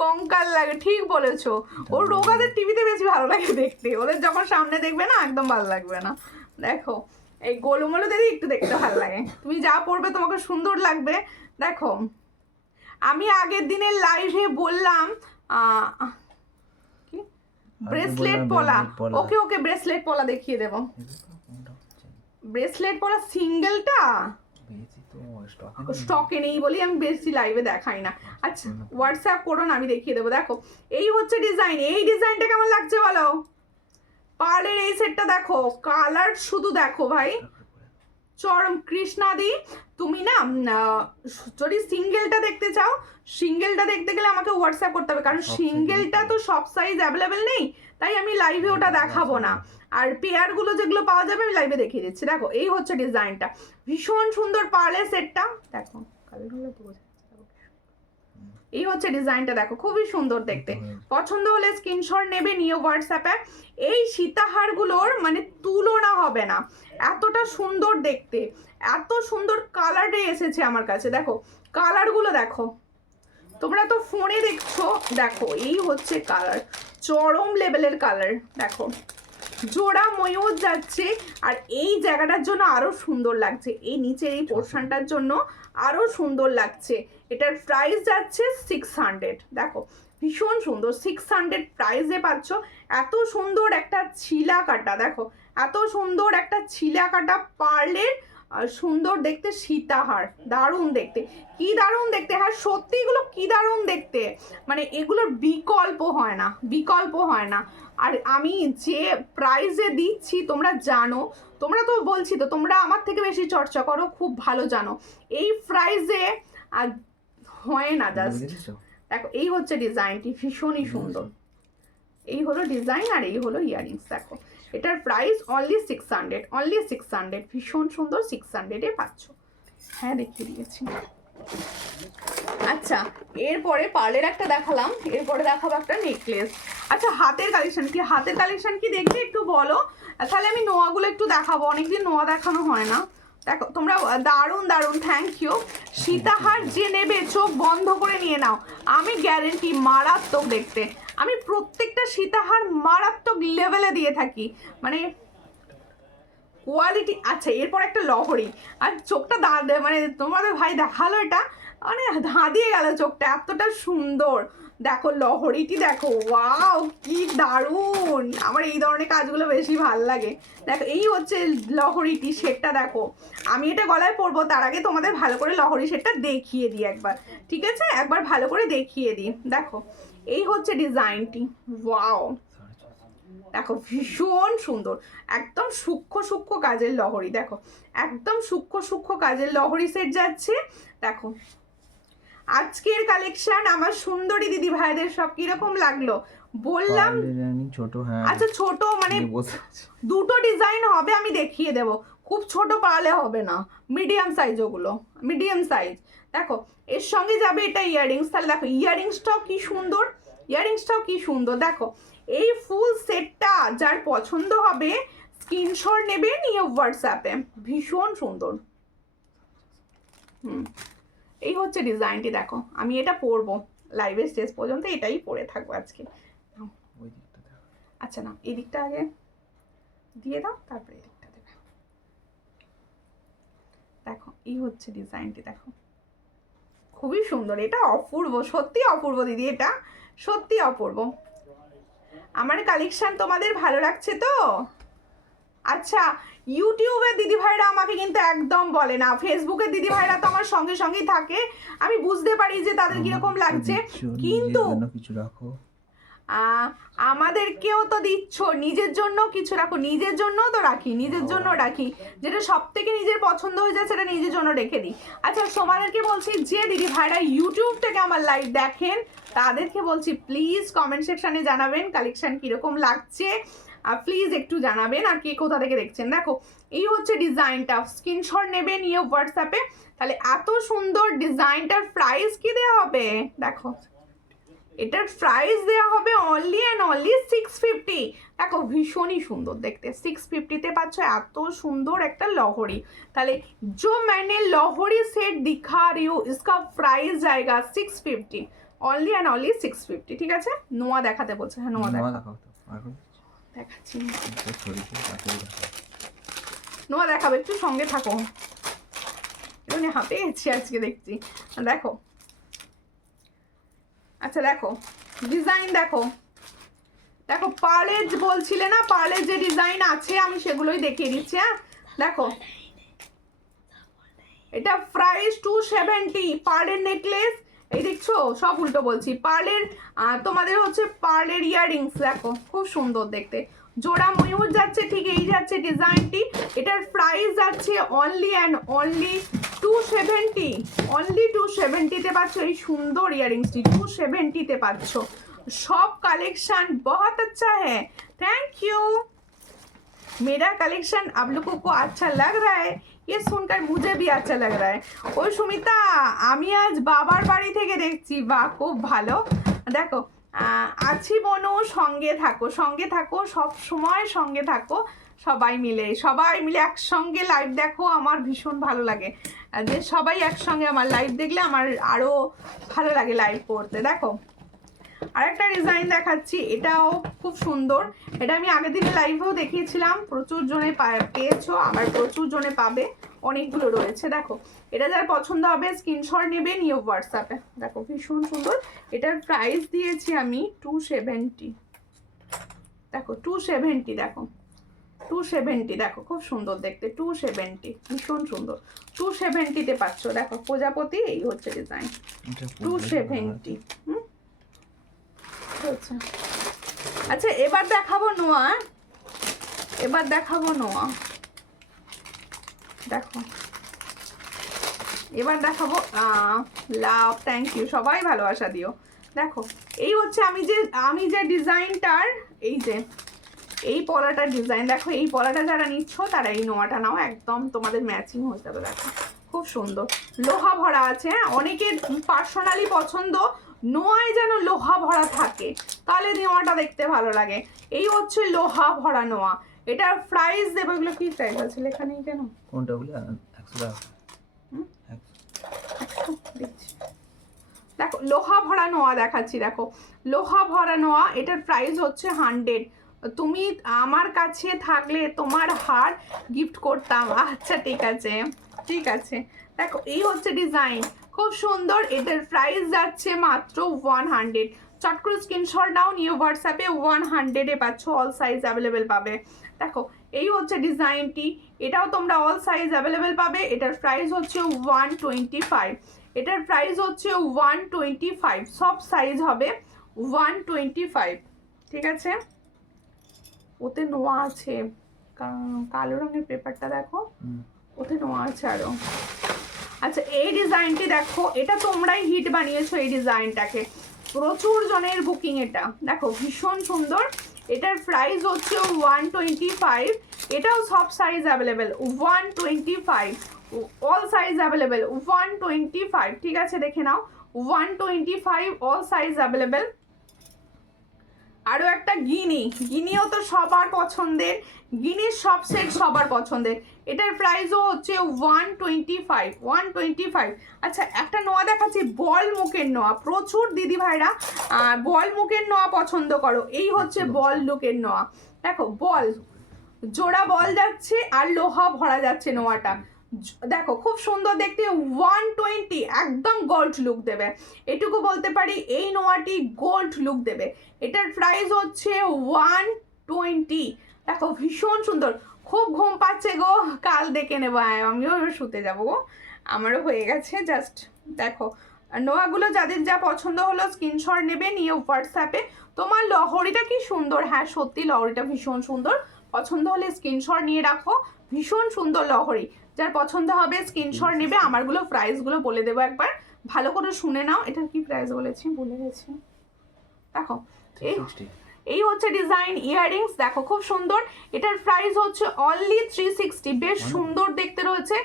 কঙ্কাল লাগে, ঠিক বলেছো। ওর রোগাদের টিভিতে বেশি ভালো লাগে দেখতে, ওদের যখন সামনে দেখবে না একদম ভালো লাগবে না। দেখো এই গোলুমলুদেরই একটু দেখতে ভালো লাগে, তুমি যা পড়বে তোমাকে সুন্দর লাগবে। দেখো আমি আগের দিনের লাইভে বললাম কি ব্রেসলেট পলা, ওকে ওকে ব্রেসলেট পলা দেখিয়ে দেবো। ব্রেসলেট পলা সিঙ্গেলটা স্টকে নেই বলি আমি বেশি লাইভে দেখাই না। আচ্ছা হোয়াটসঅ্যাপ করো না, আমি দেখিয়ে দেবো। দেখো এই হচ্ছে ডিজাইন, এই ডিজাইনটা কেমন লাগছে বলো। পার্লের এই সেটটা দেখো, কালার শুধু দেখো ভাই, চরম কৃষ্ণাদি। তুমি না যদি সিঙ্গেলটা দেখতে চাও, সিঙ্গেলটা দেখতে গেলে আমাকে হোয়াটসঅ্যাপ করতে হবে, কারণ সিঙ্গেলটা তো সব সাইজ অ্যাভেলেবেল নেই, তাই আমি লাইভে ওটা দেখাবো না। আর পেয়ারগুলো যেগুলো পাওয়া যাবে আমি লাইভে দেখিয়ে দিচ্ছি। দেখো এই হচ্ছে ডিজাইনটা, ভীষণ সুন্দর পার্লের সেটটা। দেখো কালারগুলো তো বোঝা যাচ্ছে, এই হচ্ছে ডিজাইনটা দেখো, খুবই সুন্দর দেখতে। পছন্দ হলে স্ক্রিনশট নেবে, নিয়ে হোয়াটসঅ্যাপে। এই সীতাহারগুলোর মানে তুলনা হবে না, এতটা সুন্দর দেখতে, এত সুন্দর কালারে এসেছে আমার কাছে। দেখো কালারগুলো দেখো, তোমরা তো ফোনে দেখছো, দেখো এই হচ্ছে কালার, চরম লেভেলের কালার। দেখো জোড়া ময়ূর যাচ্ছে, আর এই জায়গাটার জন্য আরো সুন্দর লাগছে, এই নিচের এই পোর্শনটার জন্য আরো সুন্দর লাগছে। এটার প্রাইস যাচ্ছে 600। দেখো ভীষণ সুন্দর 600 প্রাইসে পাচ্ছ। এত সুন্দর একটা ছিলা কাটা, দেখো এত সুন্দর একটা ছিলা কাটা পার্লের সুন্দর দেখতে সীতাহার, দারুণ দেখতে, কি দারুণ দেখতে। হ্যাঁ সত্যি এগুলো কি দারুণ দেখতে, মানে এগুলোর বিকল্প হয় না, বিকল্প হয় না। আর আমি যে প্রাইজে দিচ্ছি তোমরা জানো, তোমরা তো বলছি তো তোমরা আমার থেকে বেশি চর্চা করো, খুব ভালো জানো এই প্রাইজে আর হয় না। জাস্ট দেখো এই হচ্ছে ডিজাইনটি, ভীষণই সুন্দর। এই হলো ডিজাইন আর এই হলো ইয়াররিংস। দেখো এটার প্রাইস অনলি 600, অনলি 600, ভীষণ সুন্দর 600-এ পাচ্ছ। হ্যাঁ দেখিয়ে দিয়েছি। আচ্ছা এরপরে পার্লের একটা দেখালাম, এরপরে দেখাবো একটা নেকলেস। আচ্ছা হাতের কালেকশন কি, হাতের কালেকশন কি দেখবে একটু বলো, তাহলে আমি নোয়াগুলো একটু দেখাবো, অনেকদিন নোয়া দেখানো হয় না। দেখো তোমরা দারুণ দারুণ, থ্যাংক ইউ। সীতাহার যে নেবে চোখ বন্ধ করে নিয়ে নাও, আমি গ্যারেন্টি মারাত্মক দেখতে। আমি প্রত্যেকটা সীতাহার মারাত্মক লেভেলে দিয়ে থাকি, মানে কোয়ালিটি। আচ্ছা এরপর একটা লহরি, আর চোখটা মানে তোমাদের ভাই দেখালো এটা, মানে ধাঁধিয়ে গেল চোখটা, এতটা সুন্দর। দেখো লহরিটি দেখো, ওয়াও কি দারুণ, আমার এই ধরনের কাজগুলো বেশি ভাল লাগে। দেখো এই হচ্ছে লহরিটি সেটটা, দেখো আমি এটা গলায় পরবো তার আগে তোমাদের ভালো করে লহরি সেটটা দেখিয়ে দিই একবার, ঠিক আছে, একবার ভালো করে দেখিয়ে দিই। দেখো এই হচ্ছে ডিজাইনটি, ওয়াও দেখো ভীষণ সুন্দর, একদম সূক্ষ্ম সূক্ষ্ম কাজের লহরি। দেখো একদম সূক্ষ্ম সূক্ষ্ম কাজের লহরি সেট যাচ্ছে। দেখো আজকের কালেকশন আমার সুন্দরী দিদি ভাইদের সব কিরকম লাগলো বললাম। ছোট, হ্যাঁ আচ্ছা ছোট মানে দুটো ডিজাইন হবে, আমি দেখিয়ে দেব, খুব ছোট পারলে হবে না, মিডিয়াম সাইজ, ওগুলো মিডিয়াম সাইজ। দেখো এর সঙ্গে যাবে এটা ইয়াররিংস, তাহলে দেখো ইয়াররিংসটাও কি সুন্দর, ইয়াররিংসটাও কি সুন্দর। দেখো এই ফুল সেটটা যার পছন্দ হবে স্ক্রিনশট নেবে, নিয়ে হোয়াটসঅ্যাপে, ভীষণ সুন্দর। এই হচ্ছে ডিজাইনটি। দেখো আমি এটা পরবো লাইভের শেষ পর্যন্ত, এটাই পরে থাকবো আজকে। আচ্ছা না এই দিকটা আগে দিয়ে দাও, তারপরে এই দিকটা দেবে। দেখো এই হচ্ছে ডিজাইনটি, দেখো খুবই সুন্দর, এটা অপূর্ব, সত্যি অপূর্ব দিদি, এটা সত্যি অপূর্ব। আমার কালেকশন তোমাদের ভালো লাগছে তো? আচ্ছা ইউটিউবের দিদি ভাইরা আমাকে কিন্তু একদম বলে না, ফেসবুকের দিদি ভাইরা তো আমার সঙ্গে সঙ্গেই থাকে, আমি বুঝতে পারি যে তাদের কিরকম লাগছে, কিন্তু কিছু রাখো, আমাদেরকেও তো দিচ্ছ, নিজের জন্য কিছু রাখো, নিজের জন্য তো রাখি, নিজের জন্য রাখি, যেটা সব থেকে নিজের পছন্দ হয়ে যায় সেটা নিজের জন্য রেখে দিই। আচ্ছা সোমাদেরকে বলছি, যে দিদি ভাইরা ইউটিউব থেকে আমার লাইভ দেখেন তাদেরকে বলছি প্লিজ কমেন্ট সেকশনে জানাবেন কালেকশন কিরকম লাগছে, আর প্লিজ একটু জানাবেন আর কে কোথা থেকে দেখছেন। দেখো এই হচ্ছে ডিজাইনটা, স্ক্রিনশট নেবে নিয়ে হোয়াটসঅ্যাপে, তাহলে এত সুন্দর ডিজাইনটার প্রাইস কি দেওয়া হবে, দেখো এটার প্রাইস দেওয়া হবে অনলি অ্যান্ড অনলি 650। দেখো ভীষণই সুন্দর দেখতে, 650-তে পাচ্ছ এত সুন্দর একটা লহরি। তাহলে जो मैंने लहरी सेट दिखा रही हूँ इसका प्राइस जाएगा 650, অনলি অ্যান্ড অনলি 650, ঠিক আছে। নোয়া দেখাতে বলছে, হ্যাঁ নোয়া দেখাও তো, দেখাচ্ছি নোয়া দেখাবে, একটু সঙ্গে থাকো, এমনি হাতে গেছি আজকে দেখছি। দেখো আচ্ছা দেখো ডিজাইন, দেখো দেখো পার্লের বলছিলে না, পার্লের যে ডিজাইন আছে আমি সেগুলোই দেখিয়ে দিচ্ছি। হ্যাঁ দেখো এটা প্রাইস 270, পার্লের নেকলেস, এই দেখছো সব উল্টো বলছি, পার্লের তোমাদের হচ্ছে পার্লের ইয়াররিংস, দেখো খুব সুন্দর দেখতে, জোড়া ময়ূর যাচ্ছে, ঠিক এই যাচ্ছে ডিজাইনটি। এটার প্রাইস যাচ্ছে অনলি অ্যান্ড অনলি 270, অনলি 270-তে পাচ্ছ এই সুন্দর ইয়াররিংসটি, 270-তে পাচ্ছ। सब कलेक्शन बहुत अच्छा है, थैंक यू। मेरा कलेक्शन आप लोगों को अच्छा लग रहा है, ये सुनकर मुझे भी अच्छा लग रहा है। ओ सुमिता আমি আজ বাবার বাড়ি থেকে দেখছি, বাহ খুব ভালো। দেখো আছি বনু, সঙ্গে থাকো, সঙ্গে থাকো, সব সময় সঙ্গে থাকো, সবাই মিলে একসঙ্গে লাইভ দেখো, আমার ভীষণ ভালো লাগে যে সবাই একসঙ্গে আমার লাইভ দেখলে আমার আরও ভালো লাগে লাইভ করতে। দেখো আরেকটা ডিজাইন দেখাচ্ছি, এটাও খুব সুন্দর, এটা আমি আগের দিনে লাইভেও দেখিয়েছিলাম, প্রচুর জনে পেয়েছো, আবার প্রচুর জনে পাবে, অনেকগুলো রয়েছে। দেখো এটা যার পছন্দ হবে স্ক্রিনশট নেবে, নিয়ে হোয়াটসঅ্যাপে। দেখো ভীষণ সুন্দর, এটার প্রাইস দিয়েছি আমি 270। দেখো 270, দেখো 270, দেখো খুব সুন্দর দেখতে, 270 ভীষণ সুন্দর, 270-তে পাচ্ছ। দেখো প্রজাপতি, এই হচ্ছে ডিজাইন, 270। আচ্ছা আচ্ছা, এবার দেখাবো নোয়া, এবার দেখাবো নোয়া। দেখো এবার দেখাবো লাভ, থ্যাংক ইউ, সবাই ভালোবাসা দিও। দেখো এই হচ্ছে আমি যে ডিজাইনটার, এই যে এই পলাটার ডিজাইন। দেখো এই পলাটা যারা নিচ্ছ তারা এই নোয়াটা নাও, একদম তোমাদের ম্যাচিং হয়ে যাবে। দেখো খুব সুন্দর, লোহা ভরা আছে। অনেকের পার্সোনালি পছন্দ নোয়ায় যেন লোহা ভরা থাকে, তাহলে নোয়াটা দেখতে ভালো লাগে। এই হচ্ছে লোহা ভরা নোয়া, এটার প্রাইস দেবো। এগুলো কি প্রাইস আছে লেখা নেই কেন? কোনটা বলে 100 টাকা। দেখছি, দেখো লোহা ভরা নোয়া দেখাচ্ছি। দেখো লোহা ভরা নোয়া, এটার প্রাইস হচ্ছে 100। তুমি আমার কাছে থাকলে তোমার হার গিফট করতাম। আচ্ছা ঠিক আছে, ঠিক আছে। দেখো এই হচ্ছে ডিজাইন, খুব সুন্দর, এটার প্রাইস যাচ্ছে মাত্র 100। চট করে স্ক্রিনশট নাও, নিয়ে হোয়াটসঅ্যাপে 100-এ পাচ্ছ, অল সাইজ অ্যাভেলেবেল পাবে। দেখো এই হচ্ছে ডিজাইনটি, এটাও তোমরা অল সাইজ অ্যাভেলেবেল পাবে। এটার প্রাইস হচ্ছে 125, এটার প্রাইস হচ্ছে 125, সব সাইজ হবে 125, ঠিক আছে। ওতে নোয়া আছে, কালো রঙের পেপারটা দেখো, ওতে নোয়া আছে আরো। আচ্ছা এই ডিজাইনটি দেখো, এটা তোমরাই হিট বানিয়েছো এই ডিজাইনটাকে, প্রচুর জনের বুকিং। এটা দেখো ভীষণ সুন্দর, এটার প্রাইস হচ্ছে 125, এটাও সব size available, 125, all size available, 125, ঠিক আছে দেখে নাও, 125, অল সাইজ অ্যাভেলেবেল। আরও একটা গিনিও তো সবার পছন্দের, গিনির সব সেট সবার পছন্দের। এটার প্রাইসও হচ্ছে 125। আচ্ছা একটা নোয়া দেখাচ্ছি, বল মুখের নোয়া। প্রচুর দিদি ভাইরা বল মুখের নোয়া পছন্দ করো। এই হচ্ছে বল লুকের নোয়া। দেখো বল, জোড়া বল যাচ্ছে আর লোহা ভরা যাচ্ছে নোয়াটা। দেখো খুব সুন্দর দেখতে, 120, একদম গোল্ড লুক দেবে, এটুকু বলতে পারি। এই নোয়াটি গোল্ড লুক দেবে। এটার প্রাইস হচ্ছে 120। দেখো ভীষণ সুন্দর, খুব ঘুম পাচ্ছে গো, কাল দেখে নেবো, আমিও শুতে যাবো গো, আমারও হয়ে গেছে জাস্ট। দেখো নোয়াগুলো যাদের যা পছন্দ হলো স্ক্রিনশট নেবে, নিয়ে হোয়াটসঅ্যাপে। তোমার লহরিটা কি সুন্দর, হ্যাঁ সত্যি লহরিটা ভীষণ সুন্দর, পছন্দ হলে স্ক্রিনশট নিয়ে রাখো, ভীষণ সুন্দর লহরি। যার পছন্দ হবে স্ক্রিনশট নেবে। আমারগুলো প্রাইসগুলো বলে দেবো একবার, ভালো করে শুনে নাও। এটার কি প্রাইস বলেছি ভুলে গেছি। দেখো এই হচ্ছে ডিজাইন, ইয়াররিংস দেখো খুব সুন্দর, এটার প্রাইস হচ্ছে অনলি 360। বেশ সুন্দর দেখতে রয়েছে,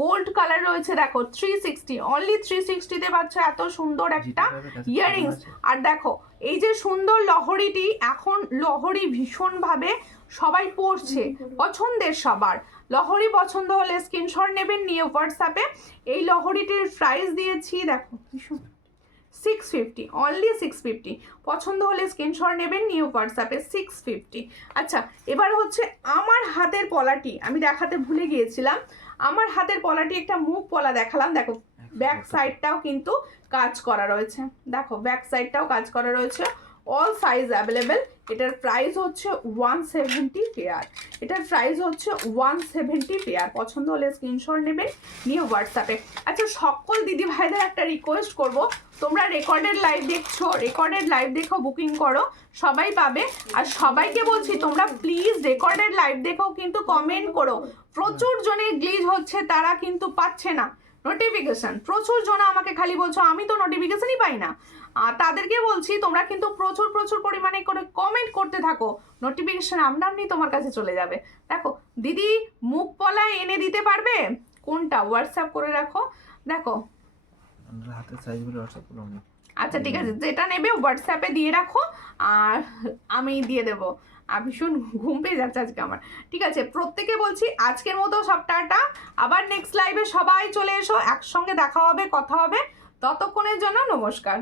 গোল্ড কালার রয়েছে। দেখো 360, অনলি 360-তে পাচ্ছ এত সুন্দর একটা ইয়াররিংস। আর দেখো এই যে সুন্দর লহরিটি, এখন লহরি ভীষণভাবে সবাই পরছে, পছন্দের সবার। লহরি পছন্দ হলে স্ক্রিনশট নেবেন, নিয়ে হোয়াটসঅ্যাপে। এই লহরিটির প্রাইস দিয়েছি দেখো 650, অনলি 650। পছন্দ হলে স্ক্রিনশট নেবেন, নিউ হোয়াটসঅ্যাপে 650। আচ্ছা এবার হচ্ছে আমার হাতের পলাটি, আমি দেখাতে ভুলে গিয়েছিলাম। আমার হাতের পলাটি একটা মুখ পলা দেখালাম। দেখো ব্যাক সাইডটাও কিন্তু কাজ করা রয়েছে, দেখো ব্যাক সাইডটাও কাজ করা রয়েছে, অল সাইজ অ্যাভেলেবেল। এটার প্রাইস হচ্ছে 170 পেয়ার, এটার প্রাইস হচ্ছে 170 পেয়ার। পছন্দ হলে স্ক্রিনশট নেবেন, নিয়ে হোয়াটসঅ্যাপে। আচ্ছা সকল দিদি ভাইদের একটা রিকোয়েস্ট করব, তোমরা রেকর্ডেড লাইভ দেখছো, রেকর্ডেড লাইভ দেখো বুকিং করো, সবাই পাবে। আর সবাইকে বলছি তোমরা প্লিজ রেকর্ডেড লাইভ দেখো, কিন্তু কমেন্ট করো। প্রচুর জনের গ্লিচ হচ্ছে, তারা কিন্তু পাচ্ছে না নোটিফিকেশন। প্রচুর জন আমাকে খালি বলছো আমি তো নোটিফিকেশনই পাই না। তাদেরকে বলছি তোমরা কিন্তু প্রচুর প্রচুর পরিমাণে করে কমেন্ট করতে থাকো, নোটিফিকেশন আমনামনি তোমার কাছে চলে যাবে। দেখো দিদি মুখ পলা এনে দিতে পারবে কোনটা, হোয়াটসঅ্যাপ করে রাখো। দেখো হাতের সাইজগুলো হোয়াটসঅ্যাপ করো। আচ্ছা ঠিক আছে, যেটা নেবে হোয়াটসঅ্যাপে দিয়ে রাখো, আর আমি দিয়ে দেবো। ভীষণ ঘুম পেয়ে যাচ্ছে আজকে আমার। ঠিক আছে প্রত্যেকে বলছি আজকের মতো সব টাটা, আবার নেক্সট লাইভে সবাই চলে এসো, একসঙ্গে দেখা হবে, কথা হবে। ততক্ষণের জন্য নমস্কার।